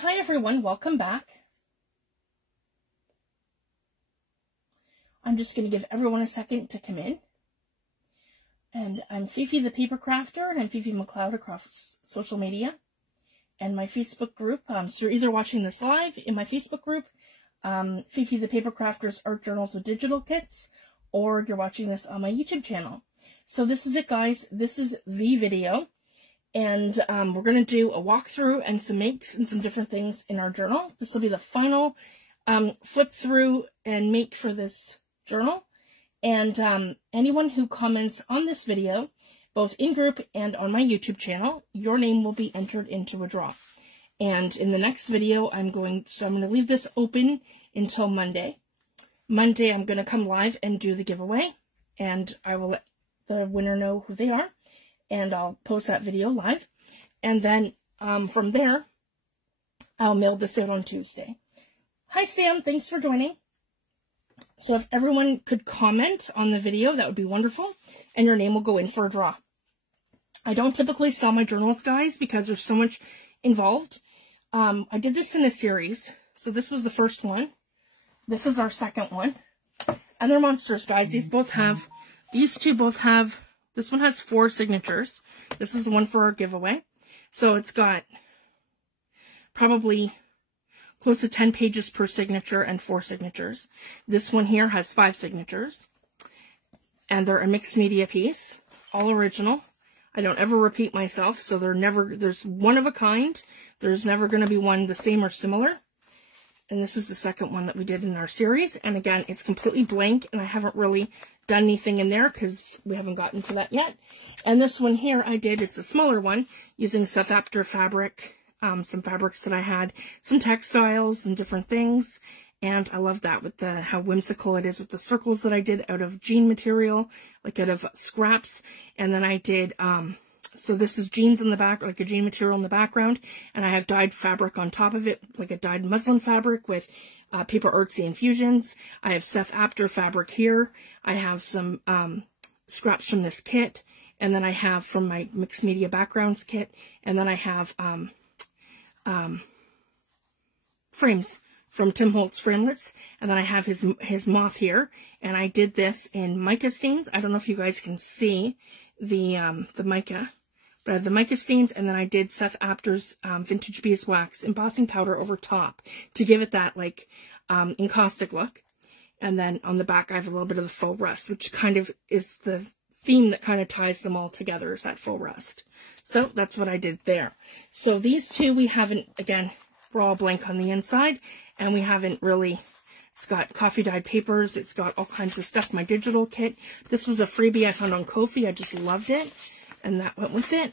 Hi everyone, welcome back. I'm just going to give everyone a second to come in. And I'm Fifi the Paper Crafter, and I'm Fifi McLeod across social media. And my Facebook group, so you're either watching this live in my Facebook group, Fifi the Paper Crafter's Art Journals with Digital Kits, or you're watching this on my YouTube channel. So this is it, guys. This is the video. And we're going to do a walkthrough and some makes and some different things in our journal. This will be the final flip through and make for this journal. And anyone who comments on this video, both in group and on my YouTube channel, your name will be entered into a draw. And in the next video, I'm going to leave this open until Monday. Monday, I'm going to come live and do the giveaway. And I will let the winner know who they are. And I'll post that video live. And then from there, I'll mail this out on Tuesday. Hi, Sam. Thanks for joining. So if everyone could comment on the video, that would be wonderful. And your name will go in for a draw. I don't typically sell my journals, guys, because there's so much involved. I did this in a series. So this was the first one. This is our second one. And they're monsters, guys. These two both have... This one has 4 signatures. This is the one for our giveaway. So it's got probably close to 10 pages per signature and 4 signatures. This one here has 5 signatures. And they're a mixed media piece, all original. I don't ever repeat myself, so there's one of a kind. There's never going to be one the same or similar. And this is the second one that we did in our series. And again, it's completely blank, and I haven't really done anything in there because we haven't gotten to that yet. And this one here it's a smaller one using Seth Apter fabric, some fabrics that I had, some textiles and different things. And I love that with how whimsical it is with the circles that I did out of jean material, like out of scraps. And then I did, so this is jeans in the back, like a jean material in the background, and I have dyed fabric on top of it, like a dyed muslin fabric with PaperArtsy infusions. I have Seth Apter fabric here. I have some scraps from this kit, and then I have from my mixed media backgrounds kit, and then I have frames from Tim Holtz framelits, and then I have his moth here, and I did this in mica stains. I don't know if you guys can see the mica, but I have the mica stains, and then I did Seth Apter's vintage beeswax embossing powder over top to give it that like encaustic look. And then on the back I have a little bit of the faux rust, which kind of is the theme that kind of ties them all together, is that faux rust. So that's what I did there. So these two we haven't, again, we're all blank on the inside, and we haven't really, it's got coffee dyed papers, it's got all kinds of stuff, my digital kit. This was a freebie I found on Ko-fi, I just loved it, and that went with it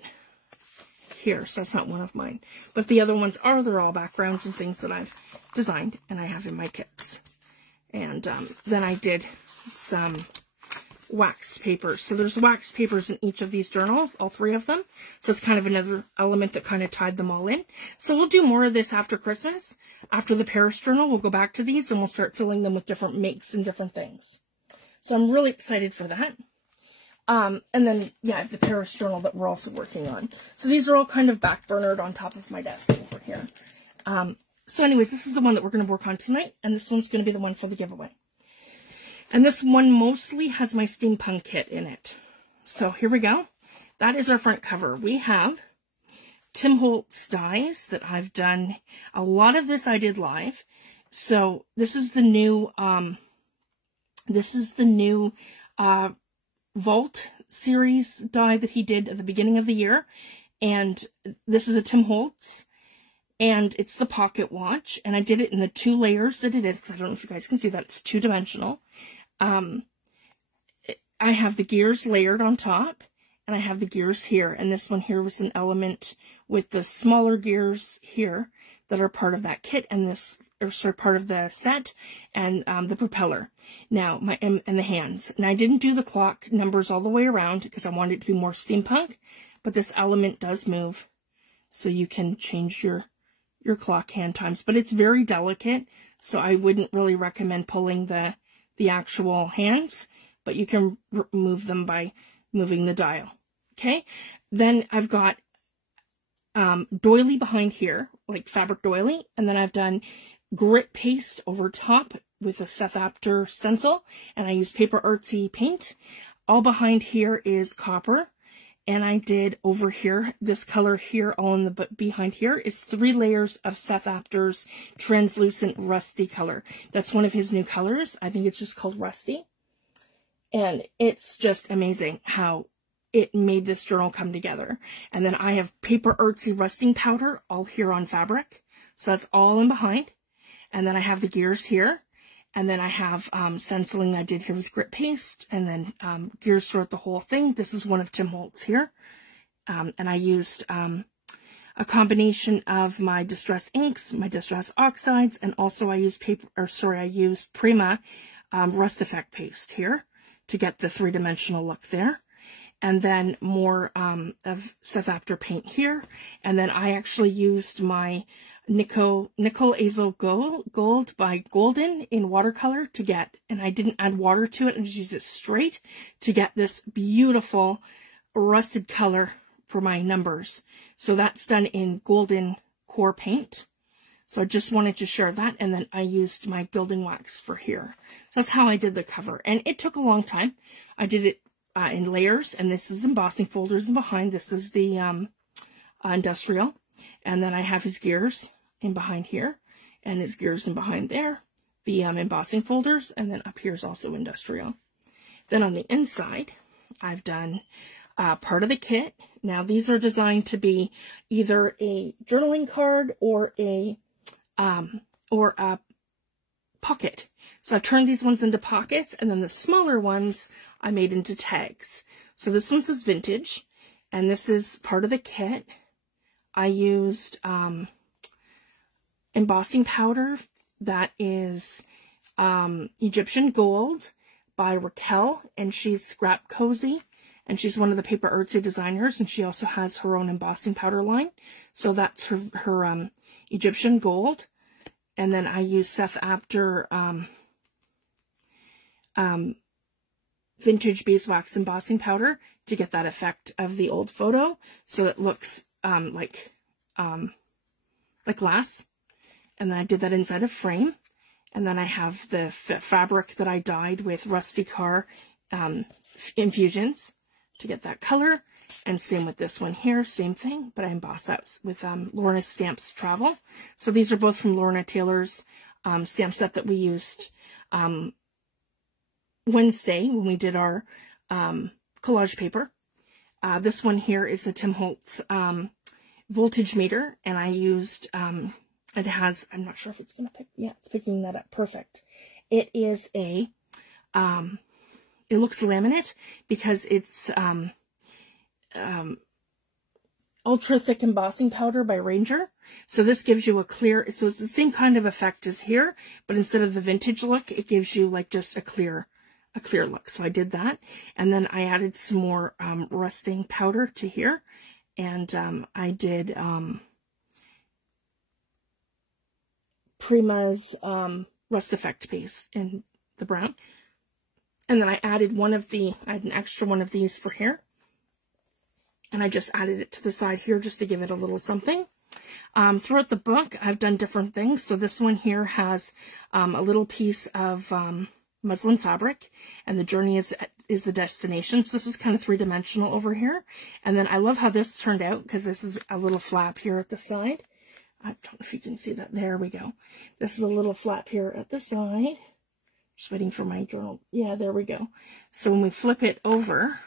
here, so that's not one of mine. But the other ones they're all backgrounds and things that I've designed and I have in my kits. And then I did some wax papers. So there's wax papers in each of these journals, all 3 of them. So it's kind of another element that kind of tied them all in. So we'll do more of this after Christmas. After the Paris journal, we'll go back to these and we'll start filling them with different makes and different things. So I'm really excited for that. And then, yeah, I have the Paris journal that we're also working on. So these are all kind of back-burnered on top of my desk over here. So anyways, this is the one that we're going to work on tonight, and this one's going to be the one for the giveaway. And this one mostly has my steampunk kit in it. So here we go. That is our front cover. We have Tim Holtz dies that I've done. A lot of this I did live. So this is the new, Vault series die that he did at the beginning of the year. And this is a Tim Holtz. And it's the pocket watch. And I did it in the 2 layers that it is, because I don't know if you guys can see that. It's 2-dimensional. I have the gears layered on top, and I have the gears here. And this one here was an element with the smaller gears here that are part of that kit, and this are sort of part of the set, and the propeller. Now, and the hands. And I didn't do the clock numbers all the way around because I wanted it to be more steampunk, but this element does move, so you can change your clock hand times. But it's very delicate, so I wouldn't really recommend pulling the actual hands, but you can move them by moving the dial. Okay, then I've got doily behind here, like fabric doily, and then I've done grit paste over top with a Seth Apter stencil, and I used PaperArtsy paint. All behind here is copper, and I did over here, this color here, all in the behind here is 3 layers of Seth Apter's translucent rusty color. That's one of his new colors. I think it's just called Rusty, and it's just amazing how it made this journal come together. And then I have PaperArtsy rusting powder all here on fabric, so that's all in behind. And then I have the gears here, and then I have stenciling I did here with grit paste, and then gears throughout the whole thing. This is one of Tim Holtz here, and I used a combination of my distress inks, my distress oxides, and also I used Prima rust effect paste here to get the 3-dimensional look there. And then more of Seth Apter paint here. And then I actually used my Nickel Azo Gold by Golden in watercolor to get, and I didn't add water to it, I just used it straight to get this beautiful rusted color for my numbers. So that's done in golden core paint. So I just wanted to share that, and then I used my building wax for here. So that's how I did the cover, and it took a long time. I did it in layers, and this is embossing folders, and behind this is the industrial, and then I have his gears in behind here, and his gears in behind there, the embossing folders, and then up here is also industrial. Then on the inside, I've done part of the kit. Now these are designed to be either a journaling card or a pocket. So I've turned these ones into pockets, and then the smaller ones I made into tags. So this one says vintage, and this is part of the kit. I used embossing powder that is Egyptian Gold by Raquel, and she's Scrap Cozy, and she's one of the PaperArtsy designers, and she also has her own embossing powder line. So that's her Egyptian Gold. And then I use Seth Apter vintage beeswax embossing powder to get that effect of the old photo, so it looks like glass. And then I did that inside a frame. And then I have the fabric that I dyed with Rusty Car infusions to get that color. And same with this one here, same thing, but I embossed that with Lorna Stamps Travel. So these are both from Lorna Taylor's stamp set that we used Wednesday when we did our collage paper. This one here is a Tim Holtz voltage meter, and I used, it has, I'm not sure if it's going to pick, yeah, it's picking that up perfect. It is a, it looks laminate because it's ultra thick embossing powder by Ranger. So this gives you a clear, so it's the same kind of effect as here, but instead of the vintage look, it gives you like just a clear look. So I did that, and then I added some more rusting powder to here, and I did Prima's rust effect paste in the brown, and then I added I had an extra one of these for here, and I just added it to the side here just to give it a little something. Throughout the book, I've done different things. So this one here has a little piece of muslin fabric, and the journey is the destination. So this is kind of 3-dimensional over here. And then I love how this turned out, because this is a little flap here at the side. I don't know if you can see that. There we go. This is a little flap here at the side. Just waiting for my journal. Yeah, there we go. So when we flip it over,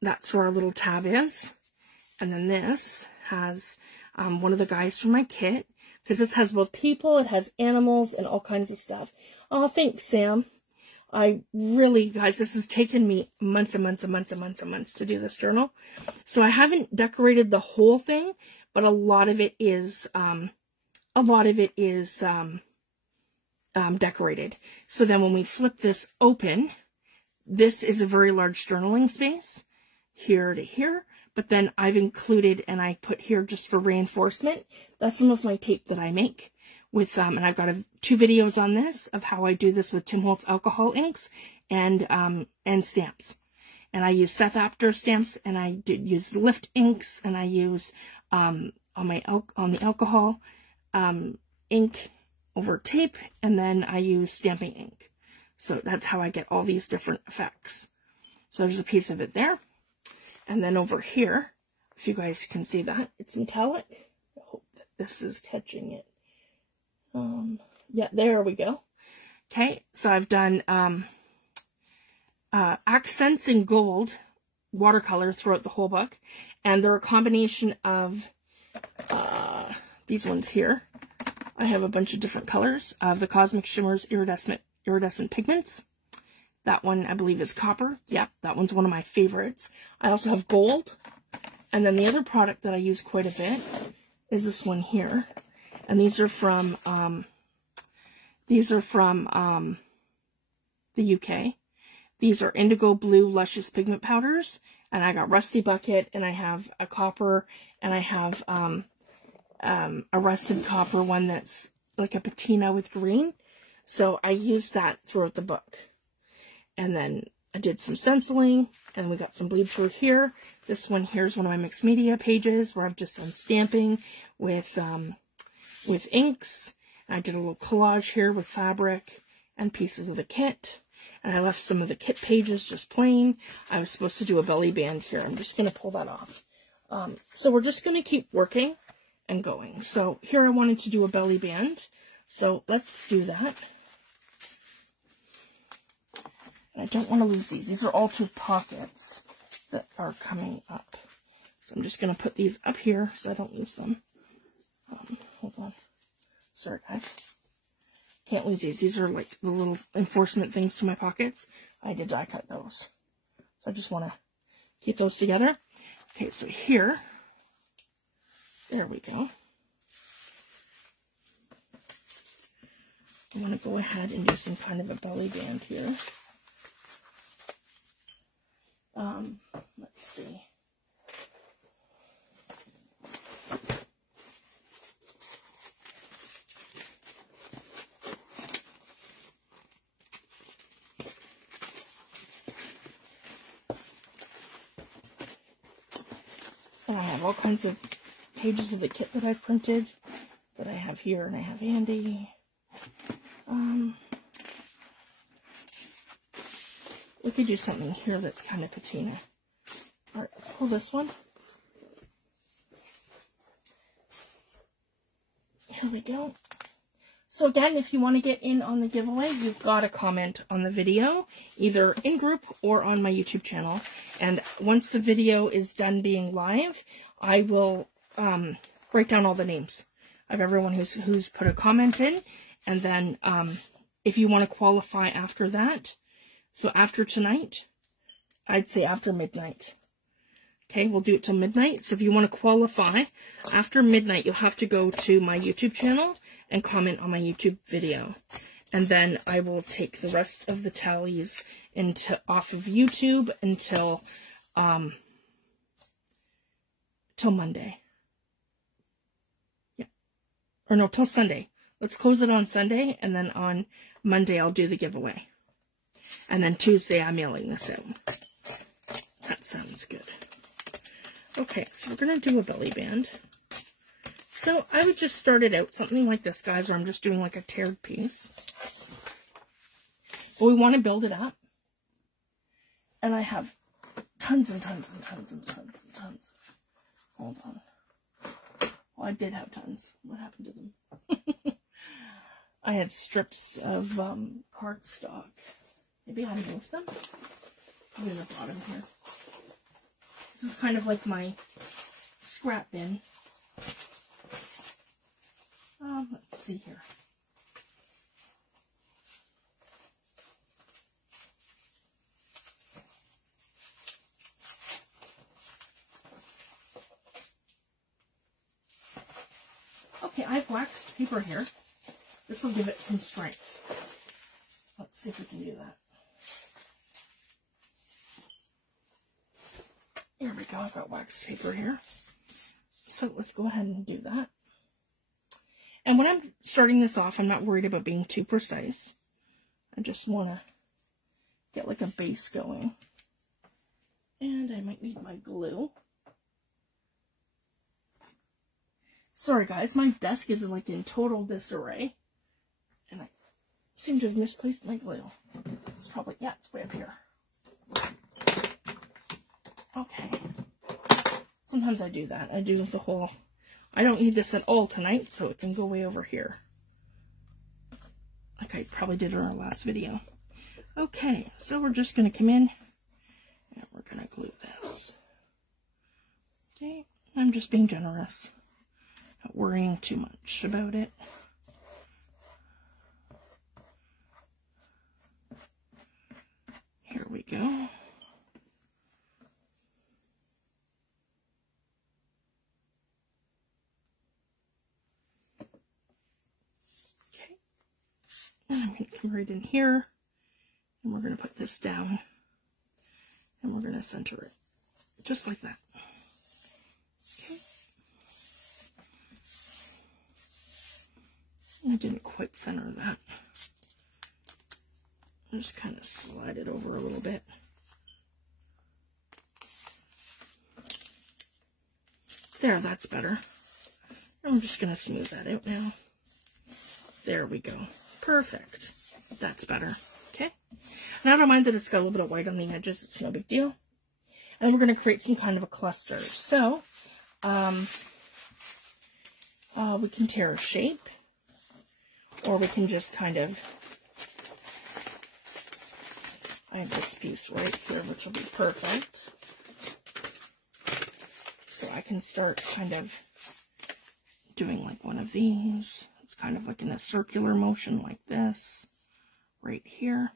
that's where our little tab is. And then this has one of the guys from my kit, because this has both people, it has animals, and all kinds of stuff. Oh, thanks, Sam. I really, guys, this has taken me months and months and months and months and months to do this journal. So I haven't decorated the whole thing, but a lot of it is decorated. So then when we flip this open, this is a very large journaling space, here to here. But then I've included, and I put here just for reinforcement, that's some of my tape that I make with, and I've got 2 videos on this of how I do this with Tim Holtz alcohol inks and stamps. And I use Seth Apter stamps, and I did use lift inks, and I use on the alcohol ink over tape, and then I use stamping ink. So that's how I get all these different effects. So there's a piece of it there. And then over here, if you guys can see that, it's metallic. I hope that this is catching it. Yeah, there we go. Okay, so I've done accents in gold watercolor throughout the whole book, and they're a combination of these ones here. I have a bunch of different colors of the Cosmic Shimmers iridescent pigments. That one I believe is copper. Yep, that one's one of my favorites. I also have gold, and then the other product that I use quite a bit is this one here, and these are from the UK. These are indigo blue luscious pigment powders, and I got Rusty Bucket, and I have a copper, and I have a rusted copper one that's like a patina with green. So I used that throughout the book. And then I did some stenciling, and we got some bleed through here. This one here is one of my mixed media pages where I've just done stamping with inks. I did a little collage here with fabric and pieces of the kit. And I left some of the kit pages just plain. I was supposed to do a belly band here. I'm just going to pull that off. So we're just going to keep working and going. So here I wanted to do a belly band. So let's do that. And I don't want to lose these. These are all 2 pockets that are coming up. So I'm just going to put these up here so I don't lose them. Hold on. Sorry, guys. Can't lose these. These are like the little enforcement things to my pockets. I did die cut those. So I just want to keep those together. Okay, so here, there we go. I'm going to go ahead and do some kind of a belly band here. Let's see. And I have all kinds of pages of the kit that I've printed that I have here and I have handy. We could do something here that's kind of patina. Alright, let's pull this one. Here we go. So again, if you want to get in on the giveaway, you've got to comment on the video, either in group or on my YouTube channel. And once the video is done being live, I will write down all the names of everyone who's put a comment in. And then if you want to qualify after that, so after tonight, I'd say after midnight. Okay, we'll do it till midnight. So if you want to qualify after midnight, you'll have to go to my YouTube channel and comment on my YouTube video. And then I will take the rest of the tallies off of YouTube until till Monday. Yeah. Or no, till Sunday. Let's close it on Sunday, and then on Monday I'll do the giveaway. And then Tuesday I'm mailing this out. That sounds good. Okay, so we're going to do a belly band. So I would just start it out something like this, guys, where I'm just doing like a teared piece. But we want to build it up. And I have tons and tons and tons and tons and tons. Hold on. Well, I did have tons. What happened to them? I had strips of cardstock. Maybe I moved them. Probably in the bottom here. This is kind of like my scrap bin. Let's see here. Okay, I have waxed paper here. This will give it some strength. Let's see if we can do that. There we go, I've got waxed paper here. So let's go ahead and do that. And when I'm starting this off, I'm not worried about being too precise. I just want to get like a base going. And I might need my glue. Sorry guys, my desk is like in total disarray. And I seem to have misplaced my glue. It's probably, yeah, it's way up here. Okay. Sometimes I do that. I do the whole, I don't need this at all tonight, so it can go way over here. Like I probably did in our last video. Okay, so we're just going to come in and we're going to glue this. Okay, I'm just being generous. Not worrying too much about it. Here we go. Okay. And I'm going to come right in here. And we're going to put this down. And we're going to center it. Just like that. Okay. I didn't quite center that. Just kind of slide it over a little bit. There, that's better. I'm just going to smooth that out now. There we go. Perfect. That's better. Okay. And I don't mind that it's got a little bit of white on the edges. It's no big deal. And we're going to create some kind of a cluster. So, we can tear a shape. Or we can just kind of, I have this piece right here, which will be perfect. So I can start kind of doing like one of these. It's kind of like in a circular motion like this, right here.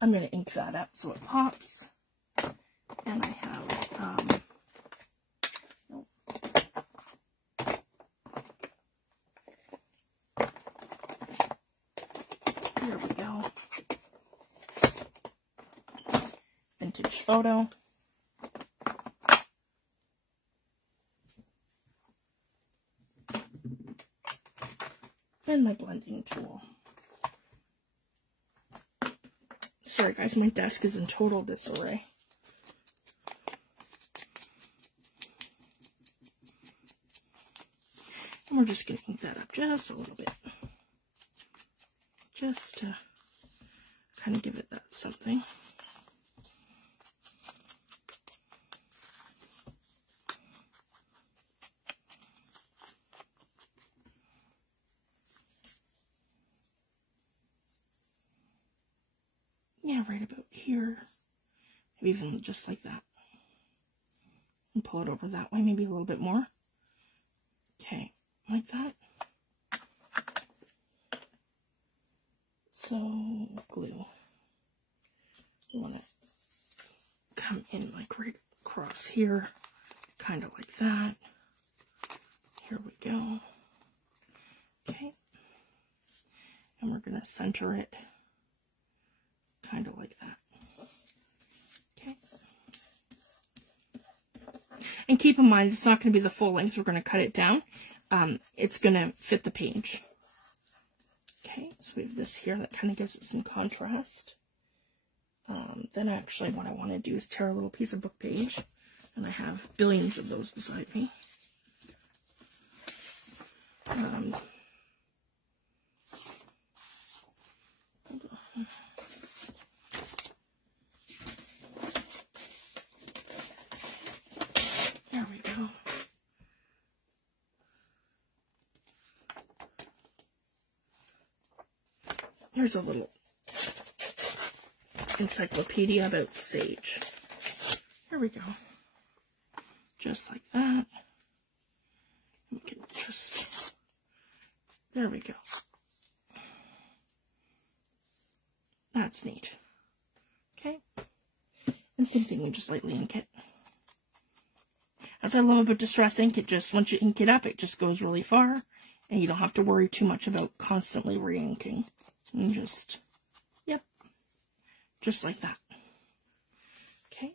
I'm going to ink that up so it pops. And I have, nope. There we go. Vintage photo. And my blending tool. Sorry guys, my desk is in total disarray. And we're just going to ink that up just a little bit. Just to kind of give it that something. Yeah, right about here. Maybe even just like that. And pull it over that way, maybe a little bit more. Okay, like that. So, glue. You want to come in like right across here, kind of like that. Here we go. Okay. And we're going to center it kind of like that. Okay. And keep in mind, it's not going to be the full length. We're going to cut it down. It's going to fit the page. Okay, so we have this here that kind of gives it some contrast. Then actually what I want to do is tear a little piece of book page. And I have billions of those beside me. There we go. Here's a little encyclopedia about sage. Here we go. Just like that. We can just, there we go. That's neat. Okay. And same thing, we just lightly ink it. As I love about Distress ink, it just, once you ink it up, it just goes really far. And you don't have to worry too much about constantly re-inking. And just, yep. Just like that. Okay.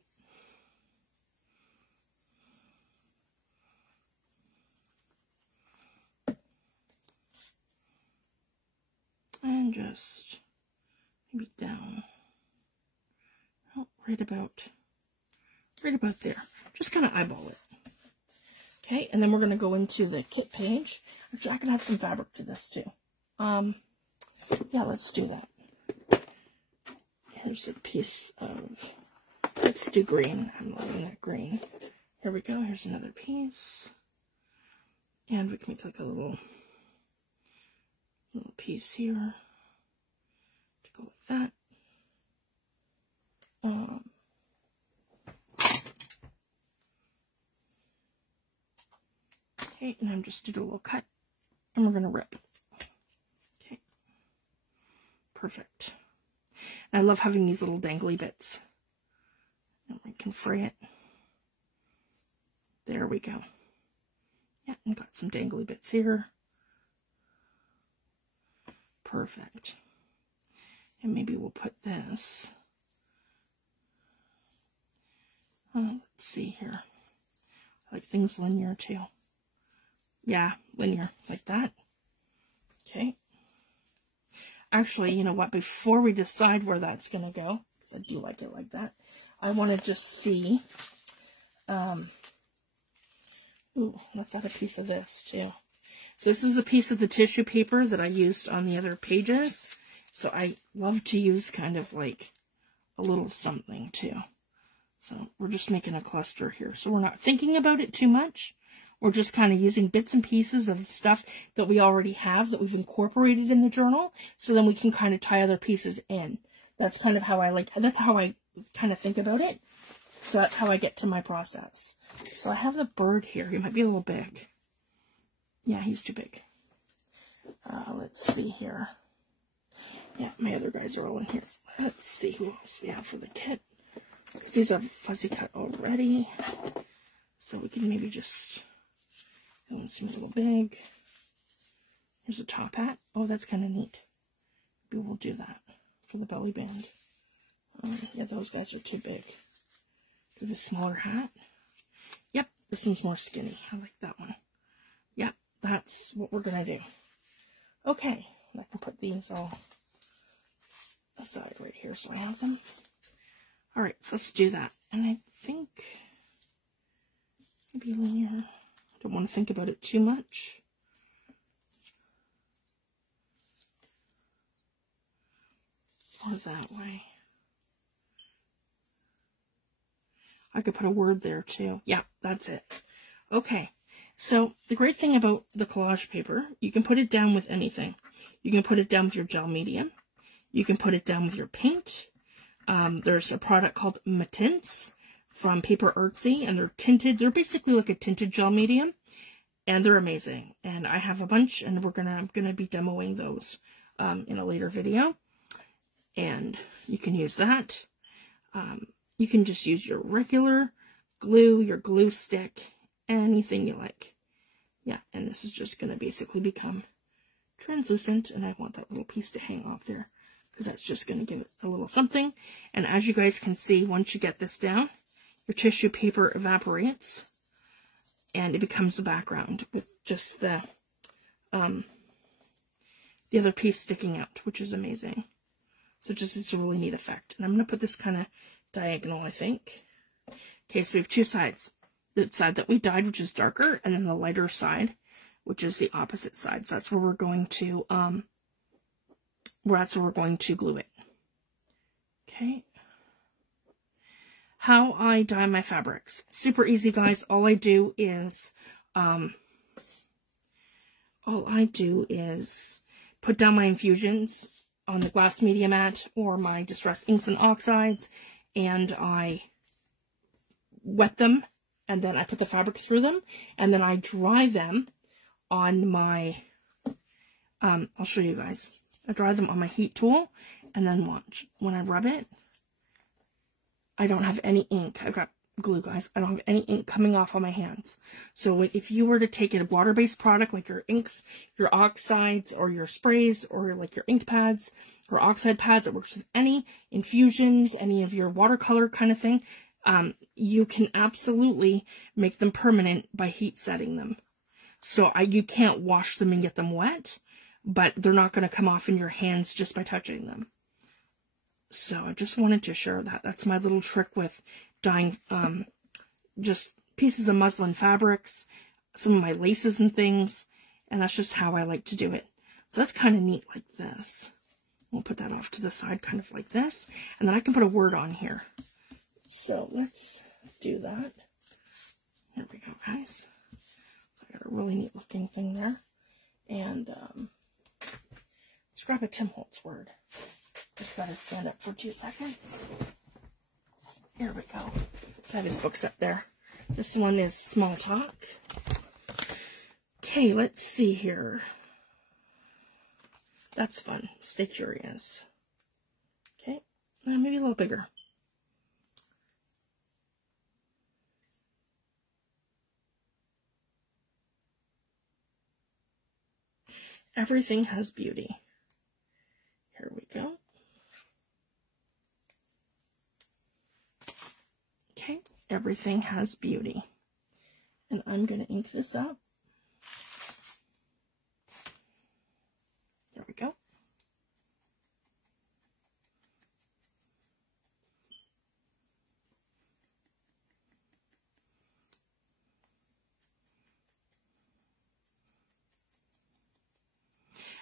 And just maybe down. Oh, right about right about there. Just kind of eyeball it. Okay, and then we're going to go into the kit page. Actually, I can add some fabric to this too. Yeah, let's do that. Here's a piece of, let's do green. I'm loving that green. Here we go. Here's another piece. And we can make like a little piece here to go with that. Okay, and I'm just did a little cut, and we're going to rip. Okay, perfect. And I love having these little dangly bits. And we can fray it. There we go. Yeah, and got some dangly bits here. Perfect. And maybe we'll put this. Let's see here. I like things linear too. Yeah, linear, like that. Okay. Actually, you know what? Before we decide where that's going to go, because I do like it like that, I want to just see. Ooh, let's add a piece of this too. So this is a piece of the tissue paper that I used on the other pages. So I love to use kind of like a little something too. So we're just making a cluster here. So we're not thinking about it too much. We're just kind of using bits and pieces of stuff that we already have, that we've incorporated in the journal. So then we can kind of tie other pieces in. That's kind of how I that's how I kind of think about it. So that's how I get to my process. So I have the bird here. He might be a little big. Yeah, he's too big. Let's see here. Yeah, my other guys are all in here. Let's see who else we have for the kit. Because these are fuzzy cut already. So we can maybe just, that one seems a little big. Here's a top hat. Oh, that's kind of neat. Maybe we'll do that for the belly band. Yeah, those guys are too big. Do the smaller hat. Yep, this one's more skinny. I like that one. Yep, that's what we're going to do. Okay, I can put these all aside right here so I have them. All right, so let's do that. And I think maybe linear. I don't want to think about it too much. Or that way. I could put a word there too. Yeah, that's it. Okay, so the great thing about the collage paper, you can put it down with anything. You can put it down with your gel medium. You can put it down with your paint. There's a product called Matins from PaperArtsy, and they're tinted. They're basically like a tinted gel medium, and they're amazing. And I have a bunch, and I'm gonna be demoing those in a later video. And you can use that. You can just use your regular glue, your glue stick, anything you like. Yeah, and this is just going to basically become translucent, and I want that little piece to hang off there because that's just going to give it a little something. And as you guys can see, once you get this down, your tissue paper evaporates, and it becomes the background with just the other piece sticking out, which is amazing. So just it's a really neat effect. And I'm going to put this kind of diagonal, I think. Okay, so we have two sides. The side that we dyed, which is darker, and then the lighter side, which is the opposite side. So that's where we're going to glue it. Okay. How I dye my fabrics. Super easy, guys. All I do is put down my infusions on the glass media mat or my distress inks and oxides, and I wet them, and then I put the fabric through them, and then I dry them on my, I'll show you guys. I dry them on my heat tool, and then watch. When I rub it, I don't have any ink. I've got glue, guys. I don't have any ink coming off on my hands. So if you were to take a water-based product like your inks, your oxides, or your sprays, or like your ink pads, or oxide pads, it works with any infusions, any of your watercolor kind of thing, you can absolutely make them permanent by heat setting them. So you can't wash them and get them wet, but they're not going to come off in your hands just by touching them. So I just wanted to share that. That's my little trick with dyeing just pieces of muslin fabrics, some of my laces and things, and that's just how I like to do it. So that's kind of neat like this. We'll put that off to the side kind of like this, and then I can put a word on here. So let's do that. There we go, guys. So I got a really neat looking thing there. And let's grab a Tim Holtz word. Just got to stand up for 2 seconds. Here we go. So I have his books up there. This one is Small Talk. Okay, let's see here. That's fun. Stay curious. Okay, maybe a little bigger. Everything has beauty. Here we go. Okay, everything has beauty. And I'm going to ink this up. There we go.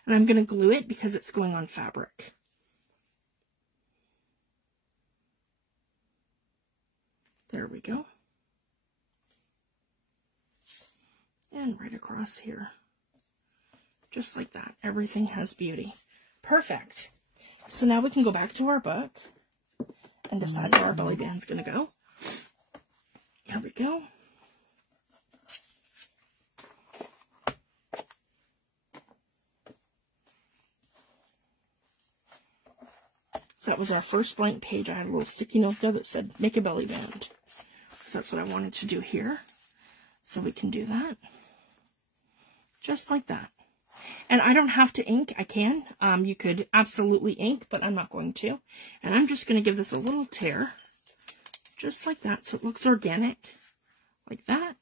And I'm going to glue it because it's going on fabric. There we go. And right across here. Just like that. Everything has beauty. Perfect. So now we can go back to our book and decide where our belly band's going to go. Here we go. So that was our first blank page. I had a little sticky note there that said, make a belly band. Because that's what I wanted to do here. So we can do that. Just like that. And I don't have to ink. I can. You could absolutely ink, but I'm not going to. And I'm just going to give this a little tear. Just like that. So it looks organic. Like that.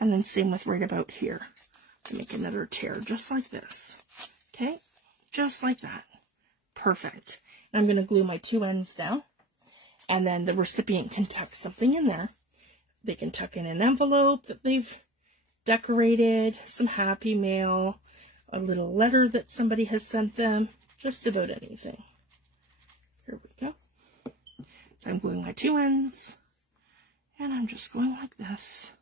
And then same with right about here. To make another tear. Just like this. Okay? Just like that. Perfect. And I'm going to glue my 2 ends down. And then the recipient can tuck something in there. They can tuck in an envelope that they've decorated, some happy mail, a little letter that somebody has sent them, just about anything. Here we go. So I'm gluing my 2 ends. And I'm just going like this.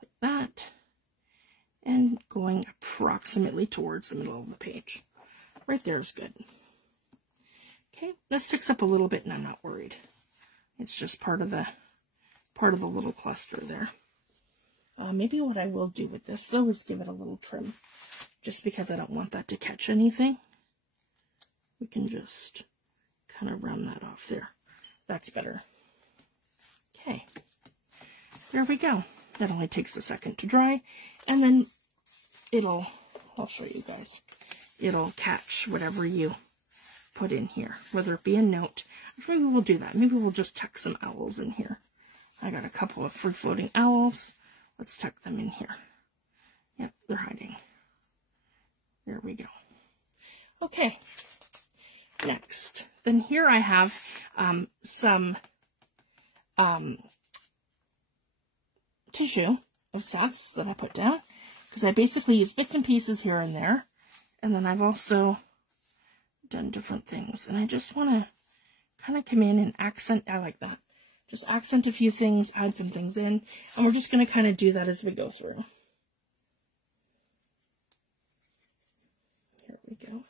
Like that. And going approximately towards the middle of the page. Right there is good. Okay, that sticks up a little bit and I'm not worried. It's just part of the little cluster there. Maybe what I will do with this though is give it a little trim. Just because I don't want that to catch anything. We can just kind of round that off there. That's better. Okay. There we go. That only takes a second to dry. And then I'll show you guys. It'll catch whatever you put in here, whether it be a note. Maybe we'll do that. Maybe we'll just tuck some owls in here. I got a couple of free-floating owls. Let's tuck them in here. Yep, they're hiding. There we go. Okay, next. Then here I have some tissue of Seth's that I put down, because I basically use bits and pieces here and there. And then I've also done different things. And I just want to kind of come in and accent. I like that. Just accent a few things, add some things in. And we're just going to kind of do that as we go through. Here we go.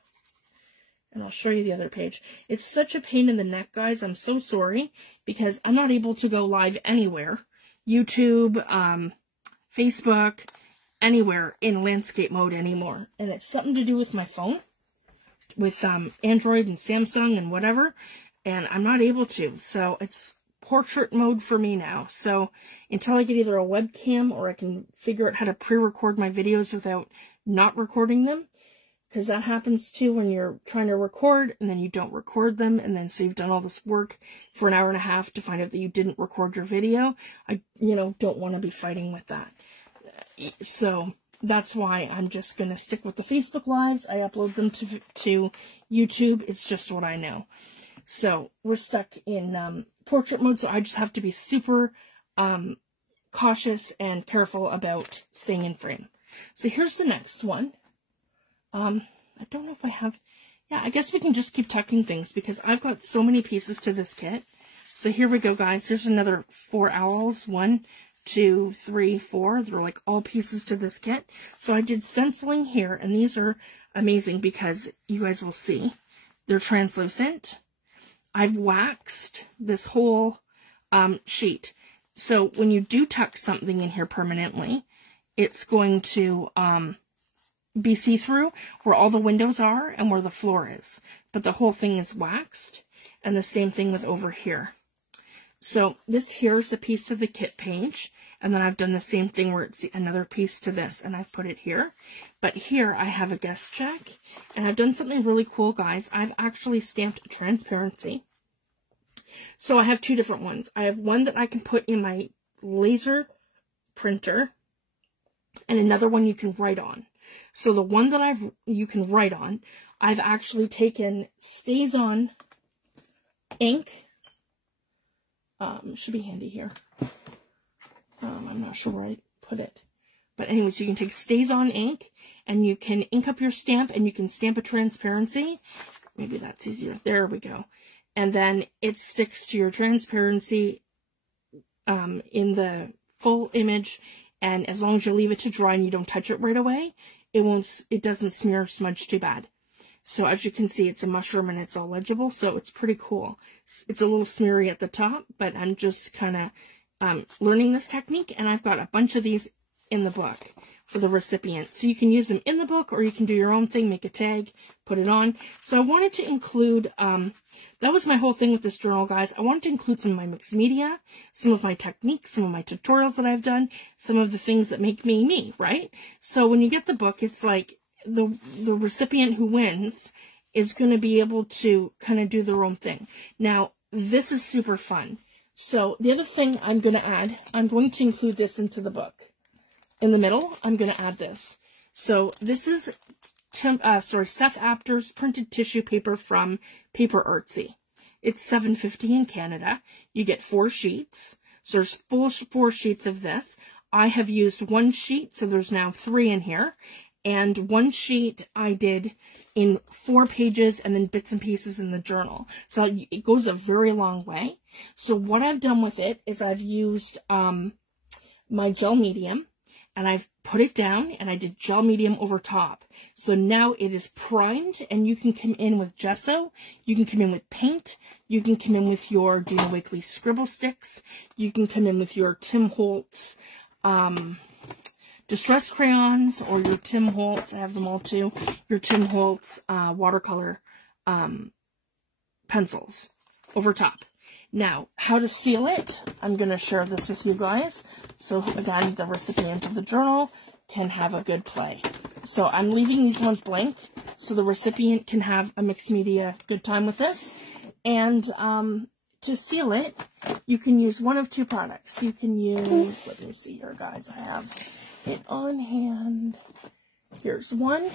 And I'll show you the other page. It's such a pain in the neck, guys. I'm so sorry, because I'm not able to go live anywhere. YouTube, Facebook, anywhere in landscape mode anymore. And it's something to do with my phone, with Android and Samsung and whatever, and I'm not able to. So it's portrait mode for me now. So until I get either a webcam or I can figure out how to pre-record my videos without not recording them, because that happens too when you're trying to record and then you don't record them, and then so you've done all this work for an hour and a half to find out that you didn't record your video. I, don't want to be fighting with that. So that's why I'm just going to stick with the Facebook Lives. I upload them to YouTube. It's just what I know. So we're stuck in portrait mode, so I just have to be super cautious and careful about staying in frame. So here's the next one. I don't know if I have, yeah, I guess we can just keep tucking things because I've got so many pieces to this kit. So here we go, guys. Here's another 4 owls. 1, 2, 3, 4. They're like all pieces to this kit. So I did stenciling here, and these are amazing because you guys will see they're translucent. I've waxed this whole sheet. So when you do tuck something in here permanently, it's going to be see-through where all the windows are and where the floor is. But the whole thing is waxed, and the same thing with over here. So this here is a piece of the kit page, and then I've done the same thing where it's another piece to this, and I've put it here. But here I have a guest check, and I've done something really cool, guys. I've actually stamped transparency. So I have 2 different ones. I have one that I can put in my laser printer, and another one you can write on. So the one that you can write on, I've actually taken Stays On ink. Should be handy here. I'm not sure where I put it. But anyways, you can take Stays On ink, and you can ink up your stamp, and you can stamp a transparency. Maybe that's easier. There we go. And then it sticks to your transparency in the full image, and as long as you leave it to dry and you don't touch it right away, it doesn't smear or smudge too bad. So as you can see, it's a mushroom and it's all legible, so it's pretty cool. It's a little smeary at the top, but I'm just kind of learning this technique, and I've got a bunch of these in the book for the recipient. So you can use them in the book, or you can do your own thing, make a tag, put it on. So I wanted to include, that was my whole thing with this journal, guys. I wanted to include some of my mixed media, some of my techniques, some of my tutorials that I've done, some of the things that make me me, right? So when you get the book, it's like, the recipient who wins is going to be able to kind of do their own thing. Now, this is super fun. So the other thing I'm going to add, I'm going to include this into the book. In the middle, I'm going to add this. So this is Seth Apter's printed tissue paper from PaperArtsy. It's $7.50 in Canada. You get 4 sheets. So there's 4 sheets of this. I have used 1 sheet, so there's now 3 in here. And 1 sheet I did in 4 pages and then bits and pieces in the journal. So it goes a very long way. So what I've done with it is I've used my gel medium, and I've put it down, and I did gel medium over top. So now it is primed, and you can come in with gesso, you can come in with paint, you can come in with your Dina Wakley scribble sticks, you can come in with your Tim Holtz distress crayons, or your Tim Holtz, I have them all too, your Tim Holtz watercolor pencils over top. Now, how to seal it, I'm going to share this with you guys. So again, the recipient of the journal can have a good play. So I'm leaving these ones blank so the recipient can have a mixed media good time with this. And to seal it, you can use one of 2 products. You can use, let me see here, guys, I have it on hand. Here's one,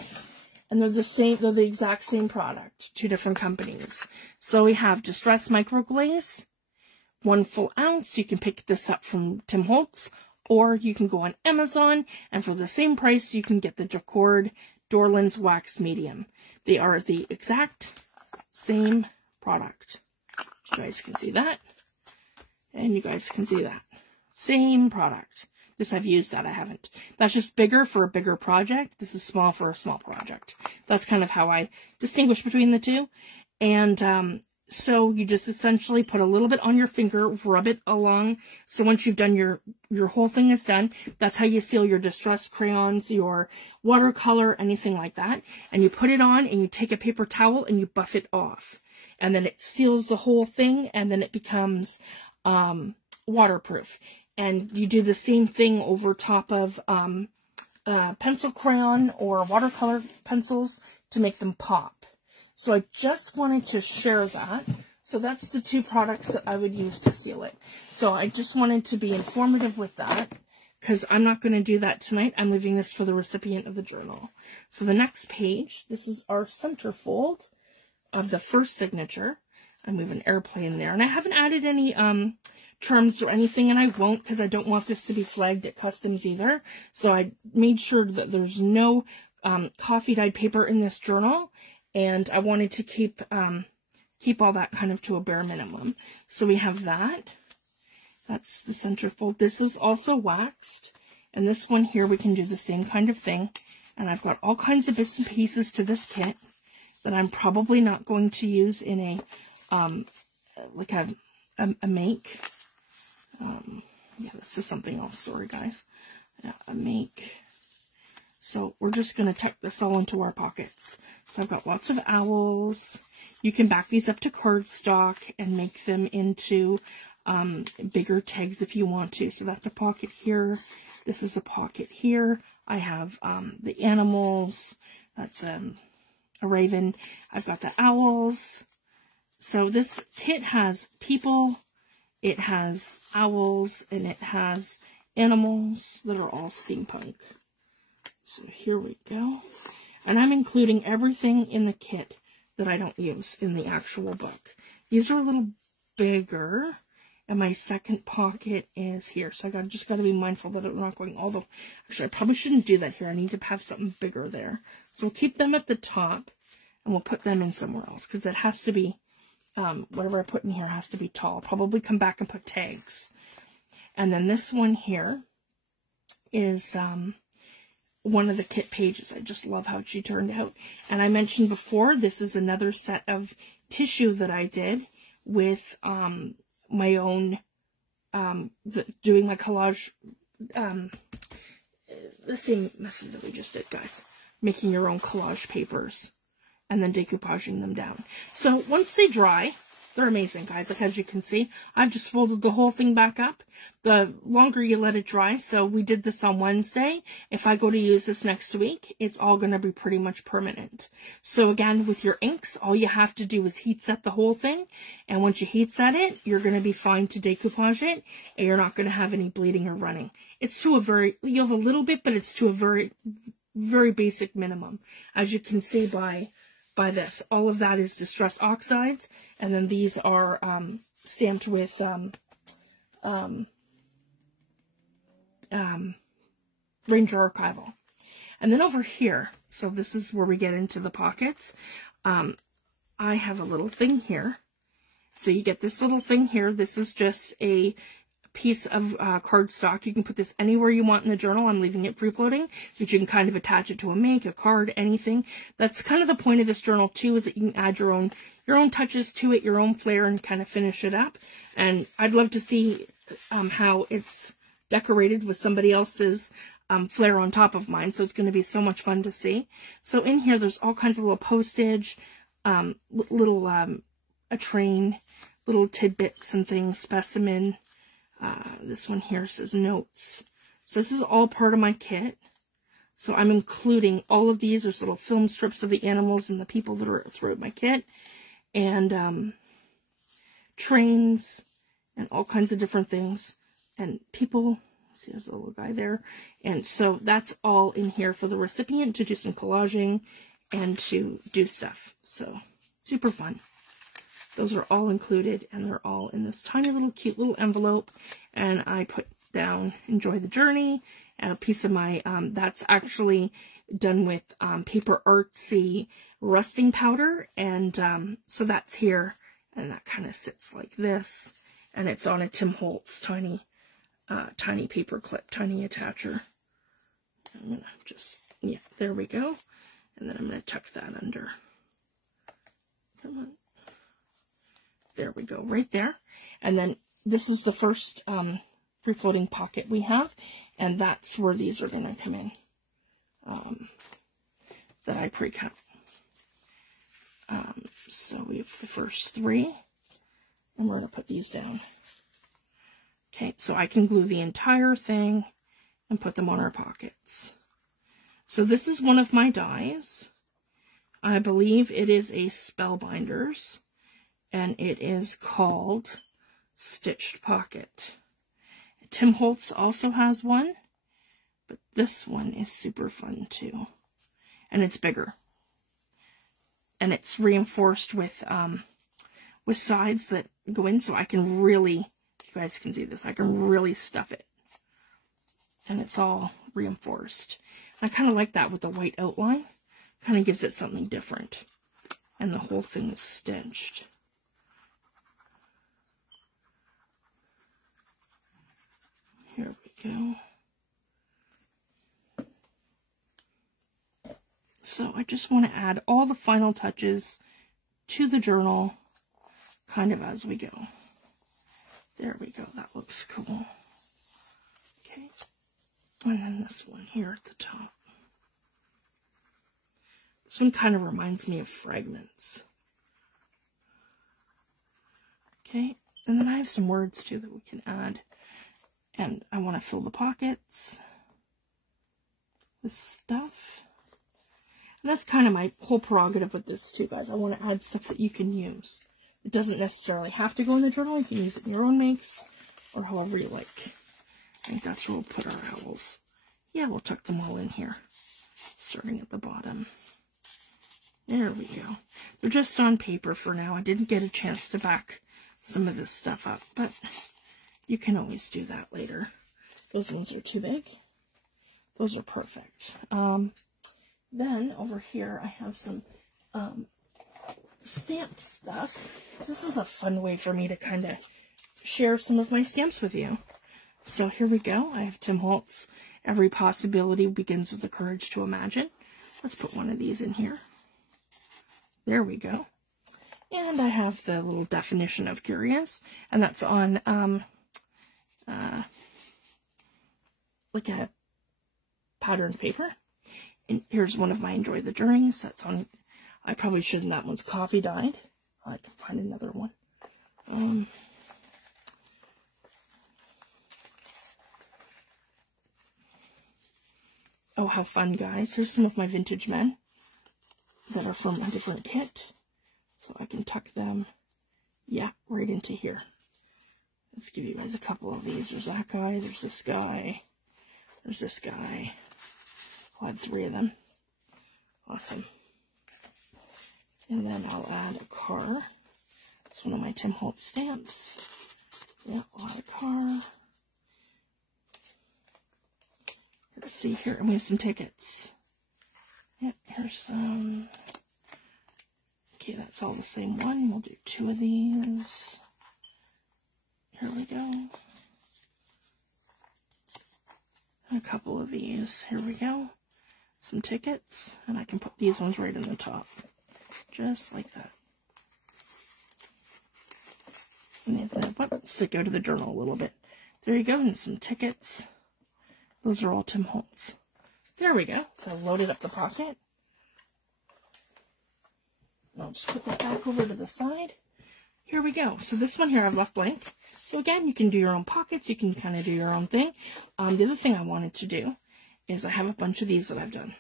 and they're the exact same product, 2 different companies. So we have Distress Microglaze, 1 full ounce. You can pick this up from Tim Holtz, or you can go on Amazon, and for the same price, you can get the Jacquard Dorland's Wax Medium. They are the exact same product. You guys can see that, and you guys can see that. Same product. This I've used, that I haven't. That's just bigger for a bigger project. This is small for a small project. That's kind of how I distinguish between the 2. And so you just essentially put a little bit on your finger, rub it along. So once you've done your whole thing is done, that's how you seal your distress crayons, your watercolor, anything like that. And you put it on, and you take a paper towel and you buff it off. And then it seals the whole thing, and then it becomes waterproof. And you do the same thing over top of pencil crayon or watercolor pencils to make them pop. So I just wanted to share that. So that's the 2 products that I would use to seal it. So I just wanted to be informative with that, because I'm not going to do that tonight. I'm leaving this for the recipient of the journal. So the next page, this is our centerfold of the first signature. I move an airplane there. And I haven't added any charms or anything, and I won't because I don't want this to be flagged at customs either. So I made sure that there's no coffee dyed paper in this journal, and I wanted to keep all that kind of to a bare minimum. So we have that. That's the centerfold. This is also waxed, and this one here we can do the same kind of thing. And I've got all kinds of bits and pieces to this kit that I'm probably not going to use in a like a make. Yeah, this is something else. Sorry, guys. A make. So we're just going to tuck this all into our pockets. So I've got lots of owls. You can back these up to cardstock and make them into bigger tags if you want to. So that's a pocket here. This is a pocket here. I have the animals. That's a raven. I've got the owls. So this kit has people, it has owls, and it has animals that are all steampunk. So here we go. And I'm including everything in the kit that I don't use in the actual book. These are a little bigger, and my second pocket is here. So I just got to be mindful that I'm not going all the... Actually, I probably shouldn't do that here. I need to have something bigger there. So we'll keep them at the top, and we'll put them in somewhere else, because it has to be... whatever I put in here has to be tall. I'll probably come back and put tags. And then this one here is one of the kit pages. I just love how she turned out. And I mentioned before, this is another set of tissue that I did with my own, doing my collage, the same method that we just did, guys. Making your own collage papers and then decoupaging them down. So once they dry, they're amazing, guys. Like, as you can see, I've just folded the whole thing back up. The longer you let it dry, so we did this on Wednesday. If I go to use this next week, it's all going to be pretty much permanent. So again, with your inks, all you have to do is heat set the whole thing. And once you heat set it, you're going to be fine to decoupage it, and you're not going to have any bleeding or running. It's to a very, you'll have a little bit, but it's to a very, very basic minimum. As you can see by this, all of that is distress oxides, and then these are stamped with Ranger Archival. And then over here, so this is where we get into the pockets. I have a little thing here. So you get this little thing here. This is just a piece of cardstock. You can put this anywhere you want in the journal. I'm leaving it free floating, but you can kind of attach it to a make, a card, anything. That's kind of the point of this journal too, is that you can add your own touches to it, your own flair, and kind of finish it up. And I'd love to see how it's decorated with somebody else's flair on top of mine. So it's going to be so much fun to see. So in here, there's all kinds of little postage, little a train, little tidbits and things, specimen. This one here says notes. So this is all part of my kit. So I'm including all of these. There's little film strips of the animals and the people that are throughout my kit. And trains and all kinds of different things. And people. See, there's a little guy there. And so that's all in here for the recipient to do some collaging and to do stuff. So super fun. Those are all included, and they're all in this tiny little cute little envelope. And I put down enjoy the journey, and a piece of my that's actually done with PaperArtsy rusting powder. And so that's here, and that kind of sits like this, and it's on a Tim Holtz tiny paper clip, tiny attacher. I'm gonna just, yeah, there we go. And then I'm gonna tuck that under. Come on. There we go, right there. And then this is the first free-floating pocket we have, and that's where these are going to come in, that I pre-cut. So we have the first three, and we're going to put these down. Okay, so I can glue the entire thing and put them on our pockets. So this is one of my dies. I believe it is a Spellbinders. And it is called Stitched Pocket. Tim Holtz also has one, but this one is super fun too. And it's bigger. And it's reinforced with with sides that go in, so I can really, if you guys can see this, I can really stuff it. And it's all reinforced. I kind of like that with the white outline. Kind of gives it something different. And the whole thing is stitched. Here we go. So I just want to add all the final touches to the journal kind of as we go. There we go. That looks cool. Okay. And then this one here at the top. This one kind of reminds me of fragments. Okay. And then I have some words too that we can add. And I want to fill the pockets with stuff. And that's kind of my whole prerogative with this too, guys. I want to add stuff that you can use. It doesn't necessarily have to go in the journal. You can use it in your own makes or however you like. I think that's where we'll put our owls. Yeah, we'll tuck them all in here, starting at the bottom. There we go. They're just on paper for now. I didn't get a chance to back some of this stuff up, but you can always do that later. Those ones are too big. Those are perfect. Then over here I have some stamped stuff. This is a fun way for me to kind of share some of my stamps with you. So here we go. I have Tim Holtz, Every Possibility Begins with the Courage to Imagine. Let's put one of these in here. There we go. And I have the little definition of curious, and that's on like a patterned paper. And here's one of my Enjoy the Journeys. That's on, I probably shouldn't, that one's coffee dyed. I can find another one. Oh, how fun, guys. Here's some of my vintage men that are from a different kit. So I can tuck them, yeah, right into here. Let's give you guys a couple of these. There's that guy, there's this guy, there's this guy. I'll add 3 of them. Awesome. And then I'll add a car. It's one of my Tim Holtz stamps. Yeah, I'll add a car. Let's see here, and we have some tickets. Yep, here's some. Okay, that's all the same one. We'll do 2 of these. Here we go. And a couple of these. Here we go. Some tickets, and I can put these ones right in the top. Just like that. And then let's stick out of the journal a little bit. There you go, and some tickets. Those are all Tim Holtz. There we go. So I loaded up the pocket. I'll just put that back over to the side. Here we go. So this one here I've left blank. So again, you can do your own pockets. You can kind of do your own thing. The other thing I wanted to do is I have a bunch of these that I've done.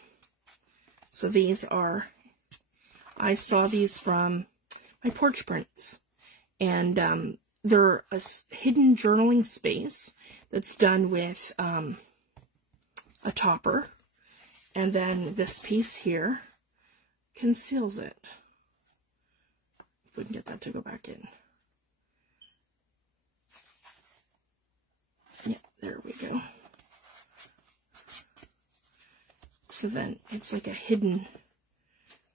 So these are, I saw these from my porch prints. And they're a hidden journaling space that's done with a topper. And then this piece here conceals it. If we can get that to go back in. Yeah, there we go. So then it's like a hidden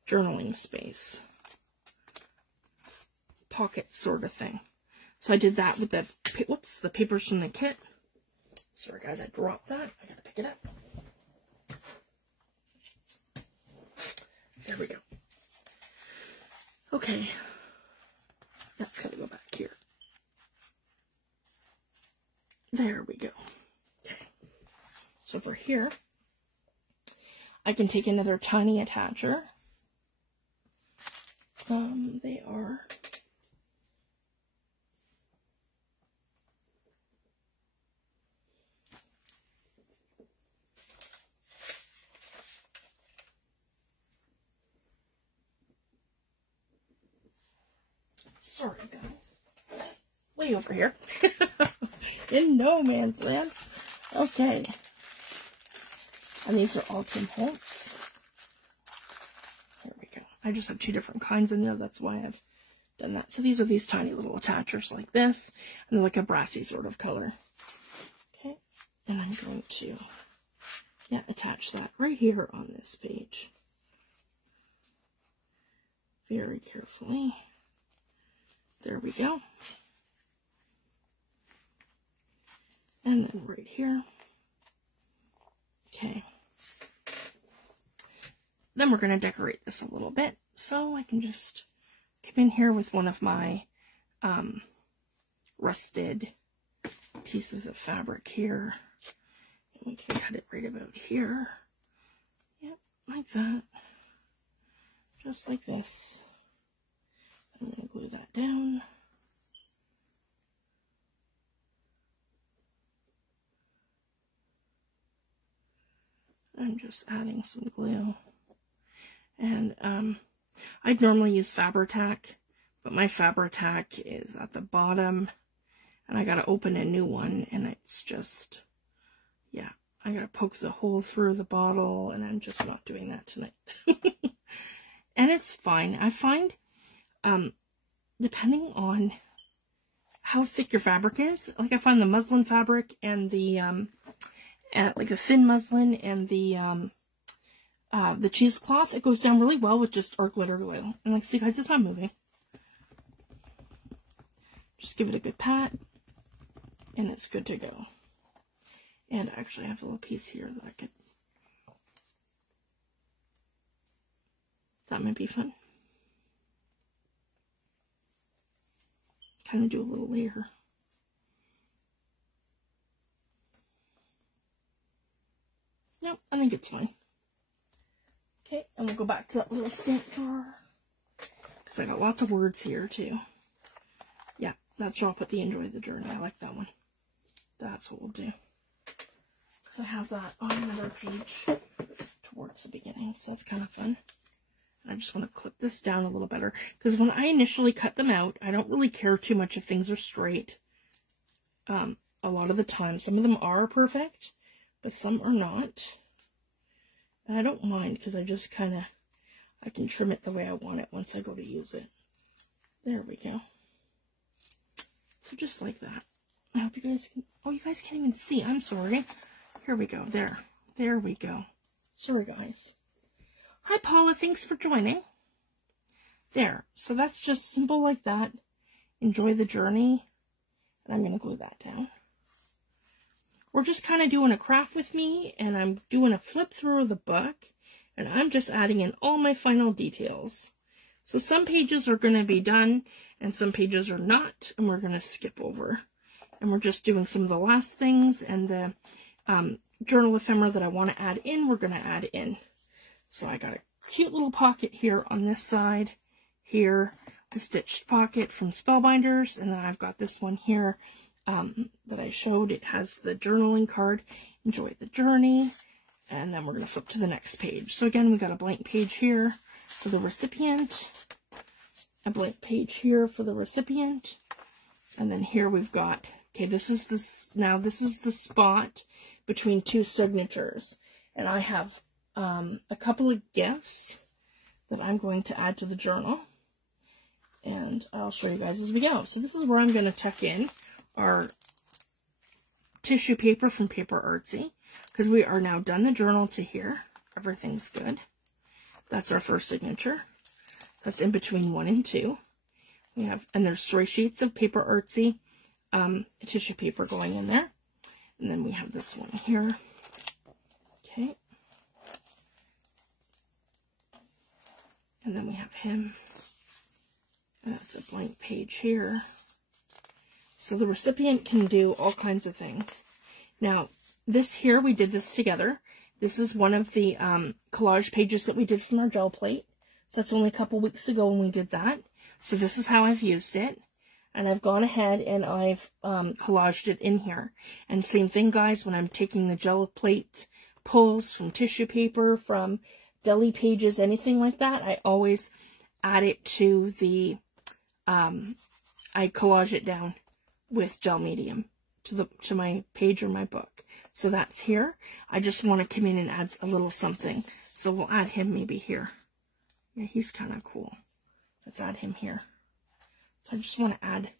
journaling space. Pocket sort of thing. So I did that with the, whoops, the papers from the kit. Sorry guys, I dropped that. I gotta pick it up. There we go. Okay. That's gotta go back here. There we go. Okay. So for here, I can take another tiny attacher. They are sorry guys, way over here in no man's land. Okay, and these are all Tim Holtz. There we go. I just have 2 different kinds in there. That's why I've done that. So these are these tiny little attachers like this, and they're like a brassy sort of color. Okay, and I'm going to, yeah, attach that right here on this page. Very carefully. There we go. And then right here. Okay. Then we're going to decorate this a little bit. So I can just come in here with one of my rusted pieces of fabric here. And we can cut it right about here. Yep, like that. Just like this. I'm going to glue that down. I'm just adding some glue. And I'd normally use Fabri-Tac, but my Fabri-Tac is at the bottom, and I gotta open a new one, and it's just, yeah, I gotta poke the hole through the bottle, and I'm just not doing that tonight. And it's fine. I find, depending on how thick your fabric is, like I find the muslin fabric and the, like the thin muslin and the cheesecloth, it goes down really well with just our glitter glue. And like, see guys, it's not moving. Just give it a good pat, and it's good to go. And I actually have a little piece here that I could, that might be fun. Kind of do a little layer. Nope, I think it's fine. Okay, and we'll go back to that little stamp drawer, because I got lots of words here too. Yeah, that's where I'll put the Enjoy the Journey. I like that one. That's what we'll do, because I have that on another page towards the beginning, so that's kind of fun. And I just want to clip this down a little better, because when I initially cut them out, I don't really care too much if things are straight. A lot of the time, some of them are perfect, but some are not. And I don't mind, because I just kind of, I can trim it the way I want it once I go to use it. There we go. So just like that. I hope you guys can, oh, you guys can't even see. I'm sorry. Here we go. There. There we go. Sorry, guys. Hi, Paula. Thanks for joining. There. So that's just simple like that. Enjoy the journey. And I'm going to glue that down. We're just kind of doing a craft with me, and I'm doing a flip through of the book, and I'm just adding in all my final details. So some pages are going to be done, and some pages are not, and we're going to skip over. And we're just doing some of the last things, and the journal ephemera that I want to add in, we're going to add in. So I got a cute little pocket here on this side, here, the stitched pocket from Spellbinders, and then I've got this one here that I showed. It has the journaling card, Enjoy the Journey, and then we're going to flip to the next page. So again, we got a blank page here for the recipient, a blank page here for the recipient, and then here we've got, okay, this is the spot between two signatures, and I have a couple of gifts that I'm going to add to the journal, and I'll show you guys as we go. So this is where I'm going to tuck in our tissue paper from PaperArtsy, because we are now done the journal to here. Everything's good. That's our first signature. That's in between 1 and 2. We have, and there's 3 sheets of PaperArtsy tissue paper going in there. And then we have this one here. Okay. And then we have him. And that's a blank page here. So the recipient can do all kinds of things. Now, this here, we did this together. This is one of the collage pages that we did from our gel plate. So that's only a couple weeks ago when we did that. So this is how I've used it. And I've gone ahead and I've collaged it in here. And same thing, guys, when I'm taking the gel plate pulls from tissue paper, from deli pages, anything like that, I always add it to the, I collage it down with gel medium to my page or my book. So that's here. I just want to come in and add a little something. So we'll add him maybe here. Yeah, he's kind of cool. Let's add him here. So I just want to add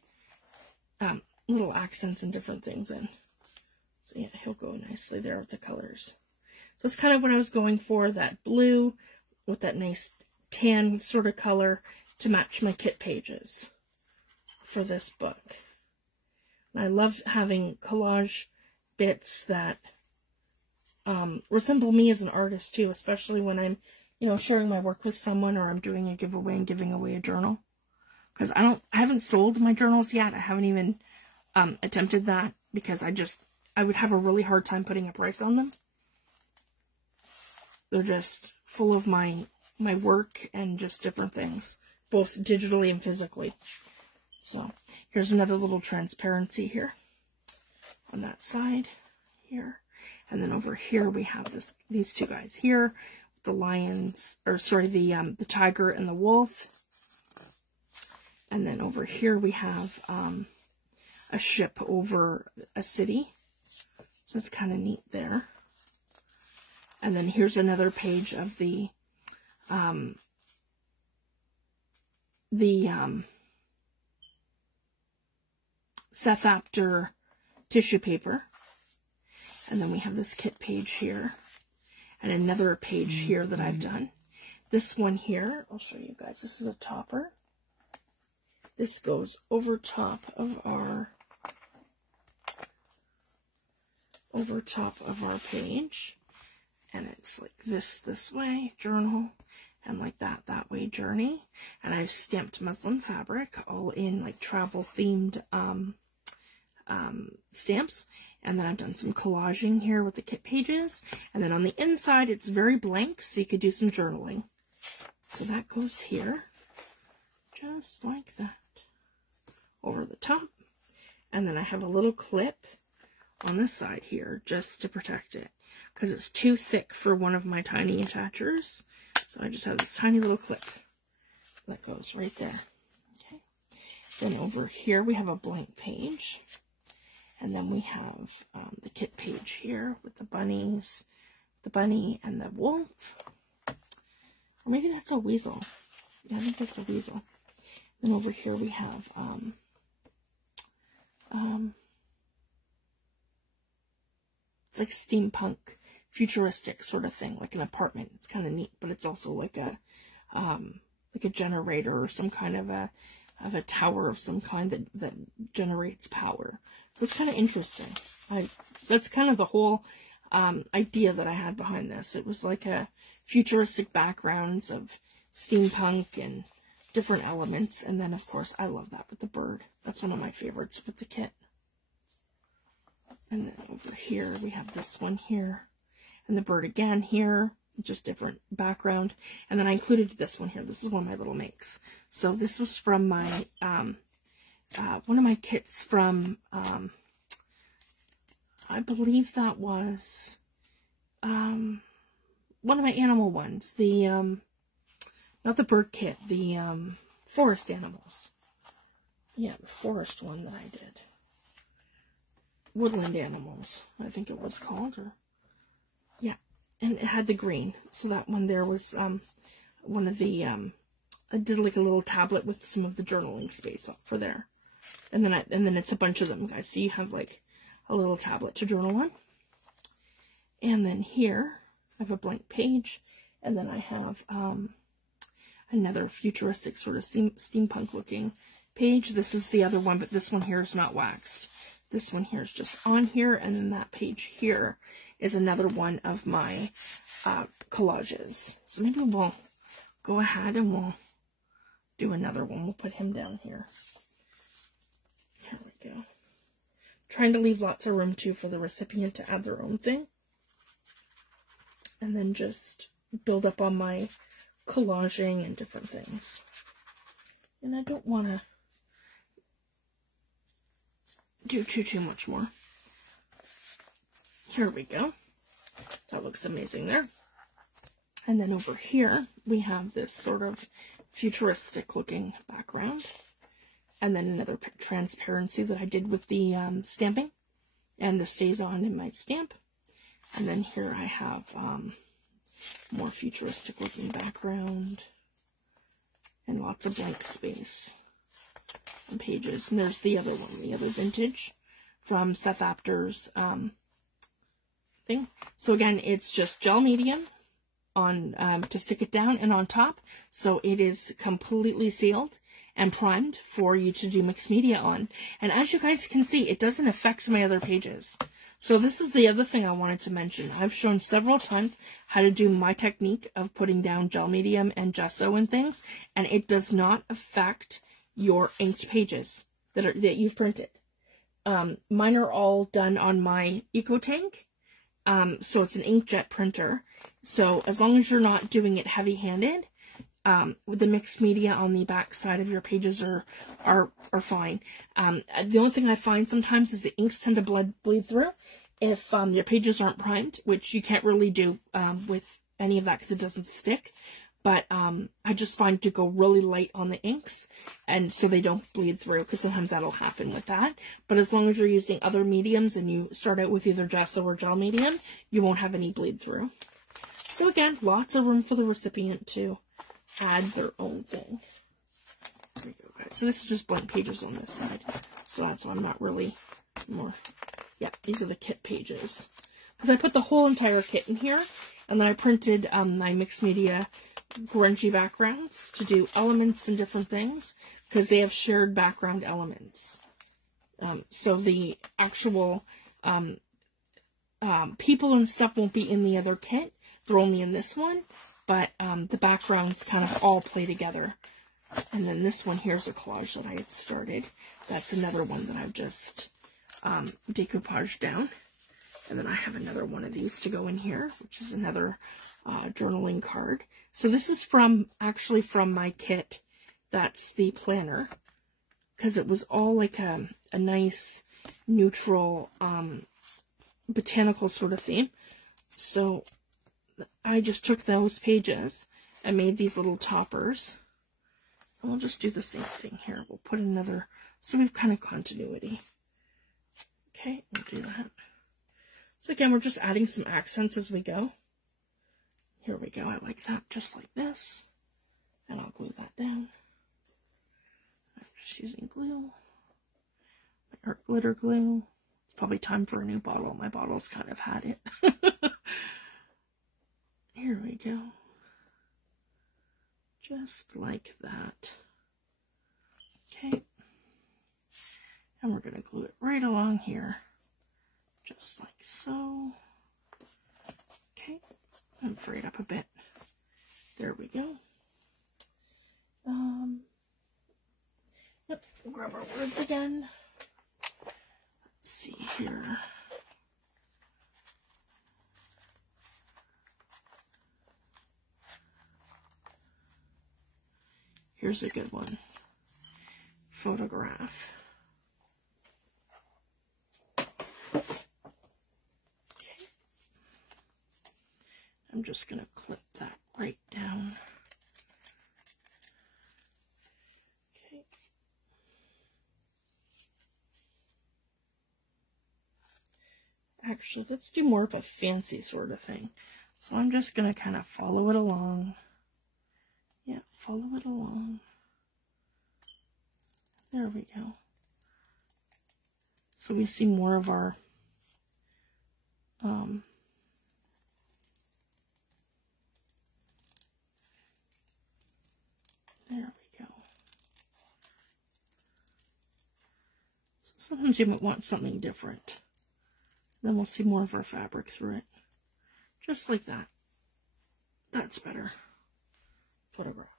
little accents and different things in. So yeah, he'll go nicely there with the colors. So that's kind of what I was going for, that blue with that nice tan sort of color to match my kit pages for this book. And I love having collage bits that resemble me as an artist too, especially when I'm, you know, sharing my work with someone, or I'm doing a giveaway and giving away a journal. Because I haven't sold my journals yet. I haven't even attempted that, because I would have a really hard time putting a price on them. They're just full of my work and just different things, both digitally and physically. So here's another little transparency here on that side here. And then over here we have these two guys here, the lions, or sorry, the tiger and the wolf. And then over here we have a ship over a city. So it's kind of neat there. And then here's another page of the Seth Apter tissue paper. And then we have this kit page here. And another page here that I've done. This one here, I'll show you guys. This is a topper. This goes over top of our page. And it's like this way, journal, and like that way, journey. And I've stamped muslin fabric all in like travel themed stamps. And then I've done some collaging here with the kit pages. And then on the inside, it's very blank, so you could do some journaling. So that goes here, just like that, over the top. And then I have a little clip on the side here, just to protect it, because it's too thick for one of my tiny attachers. So I just have this tiny little clip that goes right there. Okay. Then over here we have a blank page. And then we have the kit page here with the bunnies, the bunny and the wolf. Or maybe that's a weasel. Yeah, I think that's a weasel. Then over here we have it's like steampunk, futuristic sort of thing, like an apartment. It's kind of neat, but it's also like a generator or some kind of a tower of some kind that generates power. So it's kind of interesting. That's kind of the whole idea that I had behind this. It was like a futuristic backgrounds of steampunk and different elements. And then, of course, I love that with the bird. That's one of my favorites with the kit. And then over here, we have this one here. And the bird again here. Just different background. And then I included this one here. This is one of my little makes. So this was from my, one of my kits from, I believe that was, one of my animal ones. The, not the bird kit, the, forest animals. Yeah, the forest one that I did. Woodland animals, I think it was called, or, yeah. And it had the green. So that one there was one of the, I did like a little tablet with some of the journaling space up for there. And then it's a bunch of them, guys. So you have like a little tablet to journal on. And then here, I have a blank page. And then I have another futuristic sort of steampunk looking page. This is the other one, but this one here is not waxed. This one here is just on here, and then that page here is another one of my collages. So maybe we'll go ahead and we'll do another one. We'll put him down here. Here we go. Trying to leave lots of room, too, for the recipient to add their own thing. And then just build up on my collaging and different things. And I don't want to do too much more. Here we go. That looks amazing there. And then over here, we have this sort of futuristic looking background. And then another transparency that I did with the stamping. And this stays on in my stamp. And then here I have more futuristic looking background. And lots of blank space. pages. And there's the other one, the other vintage from Seth Apter's thing. So again, it's just gel medium on to stick it down and on top. So it is completely sealed and primed for you to do mixed media on. And as you guys can see, it doesn't affect my other pages. So this is the other thing I wanted to mention. I've shown several times how to do my technique of putting down gel medium and gesso and things, and it does not affect your inked pages that you've printed. Mine are all done on my EcoTank, so it's an inkjet printer. So as long as you're not doing it heavy-handed, the mixed media on the back side of your pages are fine. The only thing I find sometimes is the inks tend to bleed through if your pages aren't primed, which you can't really do with any of that because it doesn't stick. But I just find to go really light on the inks, and so they don't bleed through, because sometimes that'll happen with that. But as long as you're using other mediums and you start out with either gesso or gel medium, you won't have any bleed through. So again, lots of room for the recipient to add their own thing. There we go, guys. So this is just blank pages on this side. So that's why I'm not really more. Yeah, these are the kit pages. Because I put the whole entire kit in here, and then I printed my mixed media grungy backgrounds to do elements and different things, because they have shared background elements. So the actual people and stuff won't be in the other kit. They're only in this one, but the backgrounds kind of all play together. And then this one here's a collage that I had started. That's another one that I've just decoupaged down. And then I have another one of these to go in here, which is another journaling card. So this is actually from my kit. That's the planner, because it was all like a nice neutral botanical sort of theme. So I just took those pages and made these little toppers. And we'll just do the same thing here. We'll put another, so we've kind of continuity. Okay, we'll do that. So again, we're just adding some accents as we go. Here we go. I like that, just like this. And I'll glue that down. I'm just using glue. My art glitter glue. It's probably time for a new bottle. My bottle's kind of had it. Here we go. Just like that. Okay. And we're going to glue it right along here. Just like so. Okay. And fray it up a bit. There we go. Yep, we'll grab our words again. Let's see here. Here's a good one. Photograph. Okay. I'm just going to clip that right down. Okay. Actually, let's do more of a fancy sort of thing. So I'm just going to kind of follow it along. Yeah, follow it along. There we go. So we see more of our there we go. So sometimes you might want something different. Then we'll see more of our fabric through it. Just like that. That's better. Photographs.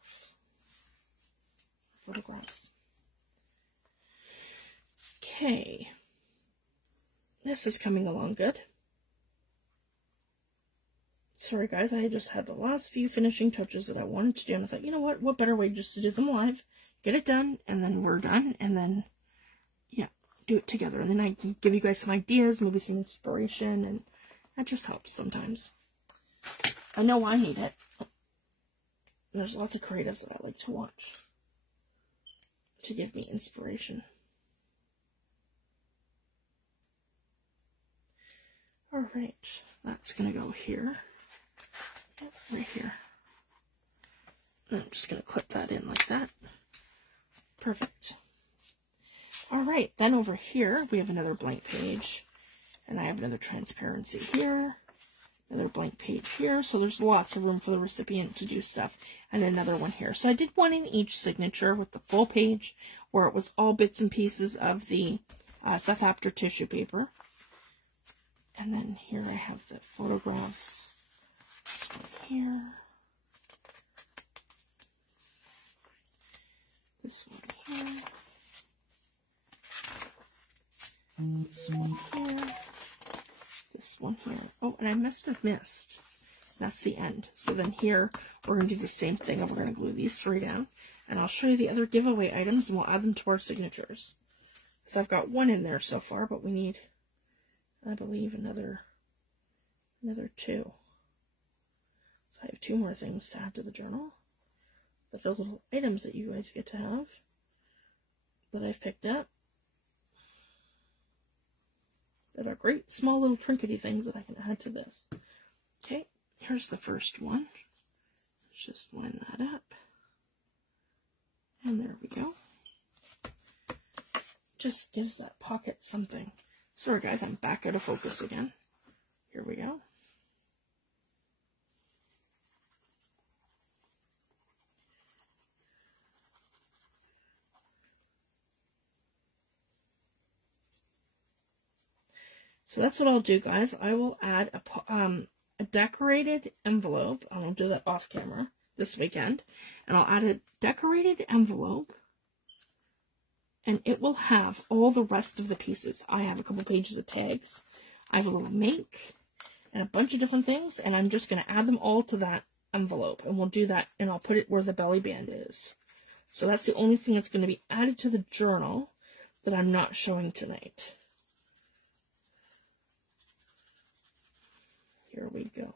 Okay. This is coming along good. Sorry guys, I just had the last few finishing touches that I wanted to do, and I thought, you know what better way just to do them live, get it done, and then we're done, and then, yeah, do it together, and then I can give you guys some ideas, maybe some inspiration, and that just helps sometimes. I know I need it. There's lots of creatives that I like to watch to give me inspiration. Alright, that's going to go here. Yep, right here. And I'm just going to clip that in like that. Perfect. All right, then over here, we have another blank page. And I have another transparency here. Another blank page here. So there's lots of room for the recipient to do stuff. And another one here. So I did one in each signature with the full page, where it was all bits and pieces of the Seth Apter tissue paper. And then here I have the photographs. This one here. This one here. This one here. This one here. Oh, and I must have missed. That's the end. So then here, we're going to do the same thing, and we're going to glue these three down. And I'll show you the other giveaway items, and we'll add them to our signatures. So I've got one in there so far, but we need, I believe, another two. So I have two more things to add to the journal. That are little items that you guys get to have that I've picked up. That are great small little trinkety things that I can add to this. Okay, here's the first one. Let's just line that up. And there we go. Just gives that pocket something. Sorry guys, I'm back out of focus again. Here we go. So that's what I'll do, guys. I will add a decorated envelope. I'll do that off camera this weekend. And I'll add a decorated envelope. And it will have all the rest of the pieces. I have a couple pages of tags. I have a little make and a bunch of different things. And I'm just going to add them all to that envelope. And we'll do that. And I'll put it where the belly band is. So that's the only thing that's going to be added to the journal that I'm not showing tonight. Here we go.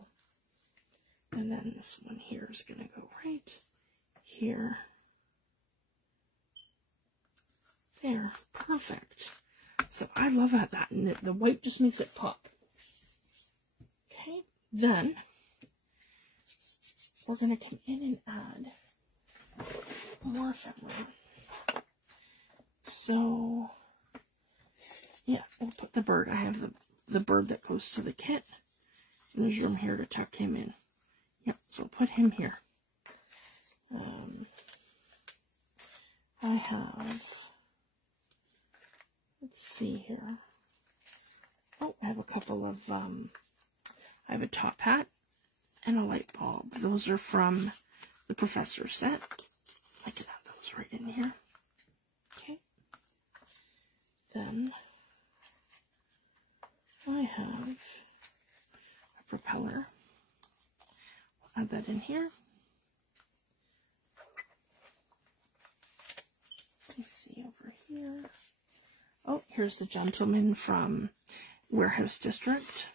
And then this one here is going to go right here. There. Perfect. So I love that. And the white just makes it pop. Okay. Then we're going to come in and add more ephemera. So, yeah, we'll put the bird. I have the bird that goes to the kit. And there's room here to tuck him in. Yep, so we'll put him here. I have, let's see here. Oh, I have a couple of, I have a top hat and a light bulb. Those are from the Professor set. I can have those right in here. Okay. Then I have propeller. I'll add that in here. Let's see over here. Oh, here's the gentleman from Warehouse District.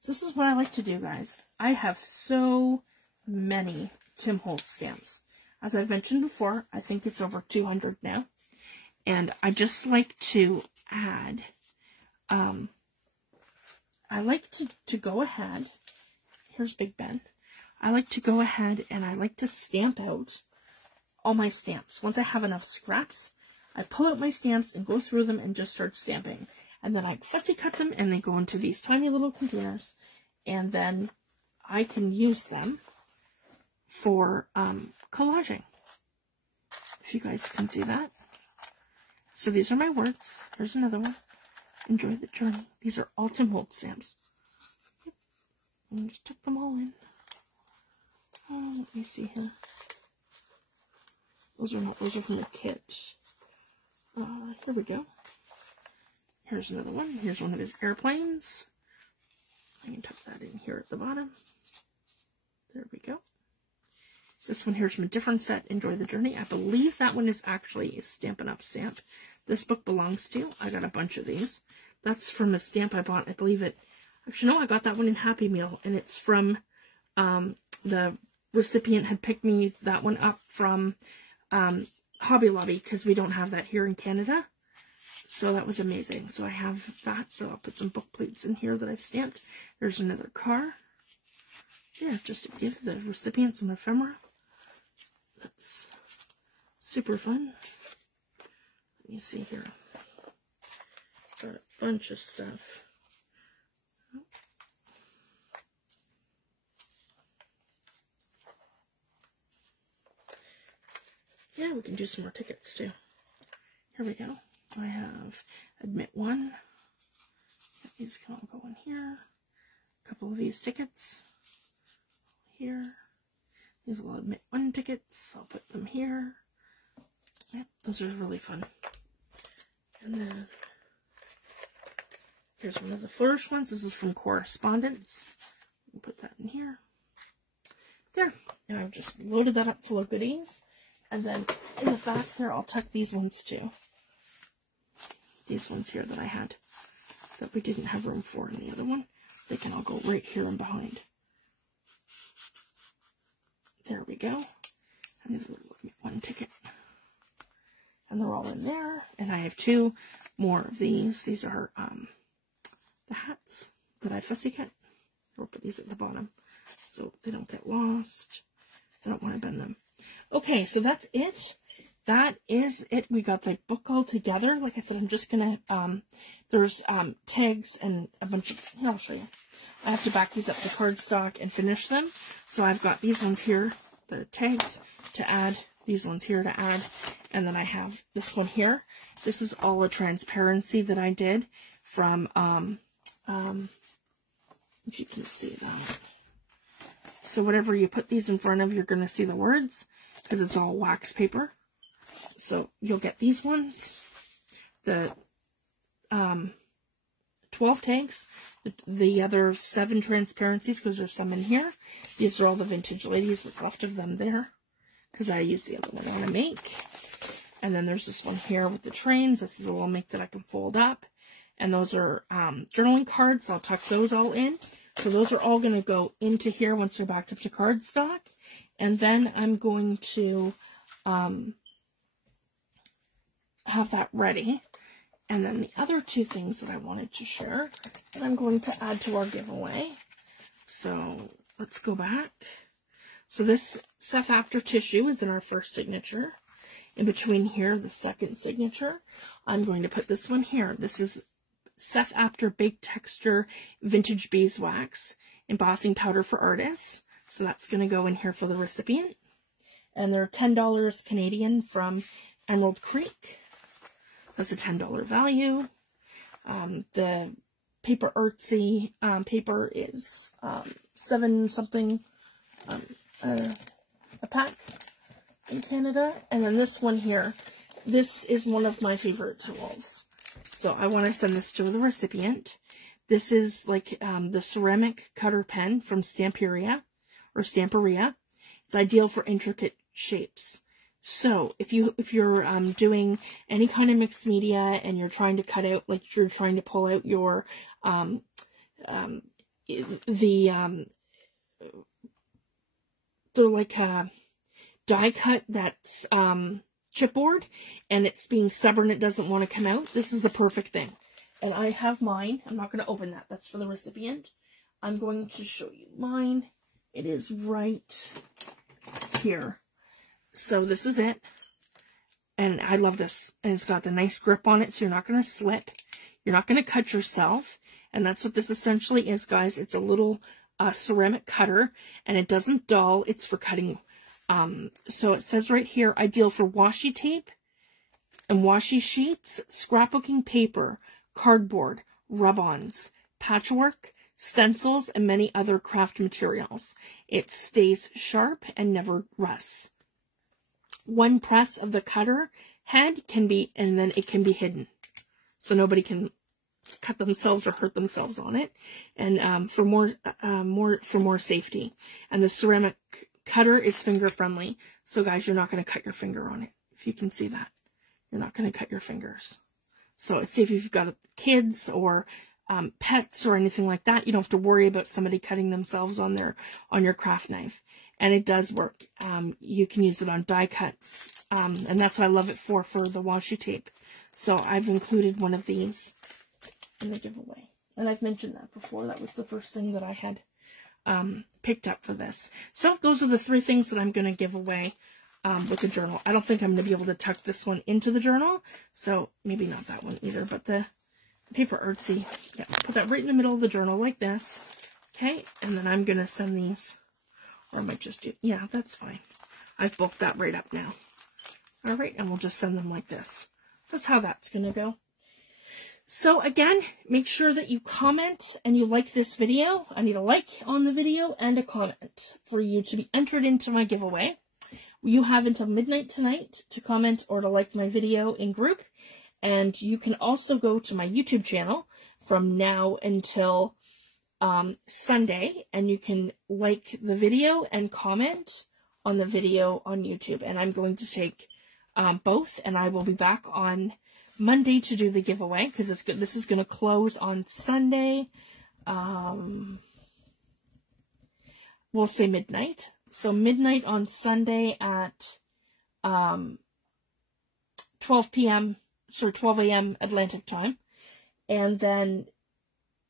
So this is what I like to do, guys. I have so many Tim Holtz stamps. As I've mentioned before, I think it's over 200 now. And I just like to add I like to go ahead, here's Big Ben, I like to go ahead and I like to stamp out all my stamps. Once I have enough scraps, I pull out my stamps and go through them and just start stamping. And then I fussy cut them and they go into these tiny little containers. And then I can use them for collaging, if you guys can see that. So these are my words. Here's another one. Enjoy the journey. These are all Tim Holtz stamps. And just tuck them all in. Let me see here. Those are from the kit. Here we go. Here's another one. Here's one of his airplanes. I can tuck that in here at the bottom. There we go. This one here's from a different set, Enjoy the Journey. I believe that one is actually a Stampin' Up! Stamp. This book belongs to. I got a bunch of these. That's from a stamp I bought. I believe it. Actually, no, I got that one in Happy Meal. And it's from, the recipient had picked me that one up from Hobby Lobby, because we don't have that here in Canada. So that was amazing. So I have that. So I'll put some book plates in here that I've stamped. There's another car. Yeah, just to give the recipient some ephemera. That's super fun. Let me see here. Got a bunch of stuff. Yeah, we can do some more tickets too. Here we go. I have Admit 1. These can all go in here. A couple of these tickets here. These will Admit 1 tickets. I'll put them here. Yep, those are really fun. And then here's one of the Flourish ones. This is from Correspondence. We'll put that in here. There. And I've just loaded that up full of goodies. And then in the back there, I'll tuck these ones too. These ones here that I had that we didn't have room for in the other one. They can all go right here and behind. There we go. And there's a little one ticket. And they're all in there. And I have 2 more of these. These are the hats that I fussy cut. I'll put these at the bottom so they don't get lost. I don't want to bend them. Okay, so that's it. That is it. We got the book all together. Like I said, I'm just gonna there's tags and a bunch of here, I'll show you. I have to back these up to cardstock and finish them. So I've got these ones here, the tags to add, these ones here to add, and then I have this one here. This is all a transparency that I did from if you can see that. So whatever you put these in front of, you're going to see the words because it's all wax paper. So you'll get these ones, the 12 tags, the other 7 transparencies because there's some in here. These are all the vintage ladies, what's left of them there because I used the other one I want to make. And then there's this one here with the trains. This is a little make that I can fold up. And those are journaling cards. I'll tuck those all in. So those are all going to go into here once they're backed up to cardstock. And then I'm going to have that ready. And then the other 2 things that I wanted to share that I'm going to add to our giveaway. So let's go back. So this Seth Apter tissue is in our first signature. In between here, the second signature, I'm going to put this one here. This is Seth Apter Baked Texture Vintage Beeswax Embossing Powder for Artists. So that's going to go in here for the recipient. And they're $10 Canadian from Emerald Creek. That's a $10 value. The PaperArtsy paper is 7 something a pack in Canada. And then this one here, this is one of my favorite tools. So I want to send this to the recipient. This is like the ceramic cutter pen from Stamperia or Stamperia. It's ideal for intricate shapes. So if you're doing any kind of mixed media and you're trying to cut out, like you're trying to pull out your they're like a die cut that's chipboard and it's being stubborn, it doesn't want to come out, this is the perfect thing. And I have mine. I'm not going to open that. That's for the recipient. I'm going to show you mine. It is right here. So this is it. And I love this. And it's got the nice grip on it, so you're not going to slip. You're not going to cut yourself. And that's what this essentially is, guys. It's a little ceramic cutter, and it doesn't dull. It's for cutting. So it says right here, ideal for washi tape and washi sheets, scrapbooking paper, cardboard, rub-ons, patchwork, stencils, and many other craft materials. It stays sharp and never rusts. One press of the cutter head can be, and then it can be hidden, so nobody can cut themselves or hurt themselves on it. And for more safety. And the ceramic cutter is finger friendly, so guys, you're not going to cut your finger on it. If you can see that, you're not going to cut your fingers. So it's safe if you've got kids or pets or anything like that. You don't have to worry about somebody cutting themselves on your craft knife. And it does work. You can use it on die cuts, and that's what I love it for the washi tape. So I've included one of these in the giveaway, and I've mentioned that before. That was the first thing that I had picked up for this. So those are the 3 things that I'm going to give away. with the journal. I don't think I'm going to be able to tuck this one into the journal, so maybe not that one either, but the PaperArtsy, yeah, put that right in the middle of the journal like this, okay, and then I'm going to send these, or I might just do, yeah, that's fine. I've bulked that right up now. All right, and we'll just send them like this. So that's how that's going to go. So again, make sure that you comment and you like this video. I need a like on the video and a comment for you to be entered into my giveaway. You have until midnight tonight to comment or to like my video in group. And you can also go to my YouTube channel from now until Sunday, and you can like the video and comment on the video on YouTube. And I'm going to take both, and I will be back on Monday to do the giveaway, because it's good. This is going to close on Sunday. We'll say midnight. So midnight on Sunday at 12 p.m. Sorry, 12 a.m. Atlantic time. And then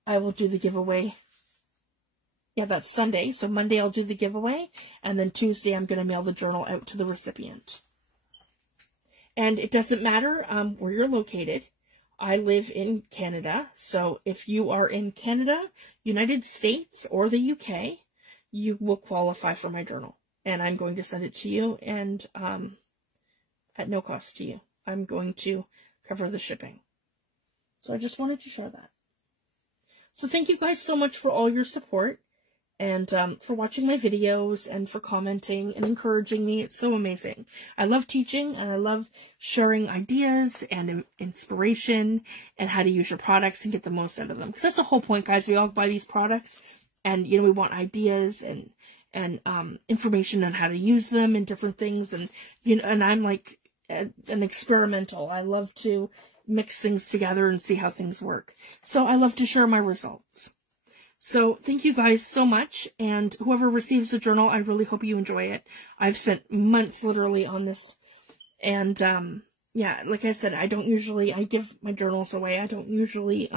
I will do the giveaway. Yeah, that's Sunday. So Monday I'll do the giveaway. And then Tuesday I'm going to mail the journal out to the recipient. And it doesn't matter where you're located. I live in Canada. So if you are in Canada, United States, or the UK, you will qualify for my journal. And I'm going to send it to you, and at no cost to you. I'm going to cover the shipping. So I just wanted to share that. So thank you guys so much for all your support, and for watching my videos, and for commenting and encouraging me. It's so amazing. I love teaching, and I love sharing ideas and inspiration and how to use your products and get the most out of them. Because that's the whole point, guys. We all buy these products, and we want ideas and information on how to use them and different things. And and I'm like an experimental. I love to mix things together and see how things work. So I love to share my results. So thank you guys so much, and whoever receives the journal, I really hope you enjoy it. I've spent months literally on this, and yeah, like I said, I give my journals away. I don't usually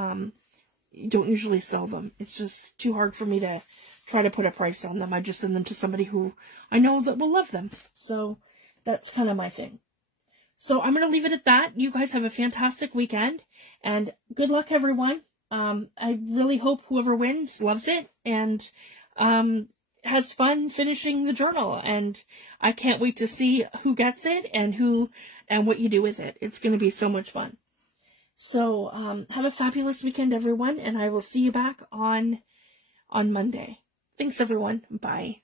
sell them. It's just too hard for me to try to put a price on them. I just send them to somebody who I know that will love them. So that's kind of my thing. So I'm going to leave it at that. You guys have a fantastic weekend, and good luck, everyone. I really hope whoever wins loves it and has fun finishing the journal, and I can't wait to see who gets it and what you do with it. It's going to be so much fun. So have a fabulous weekend, everyone, and I will see you back on Monday. Thanks, everyone. Bye.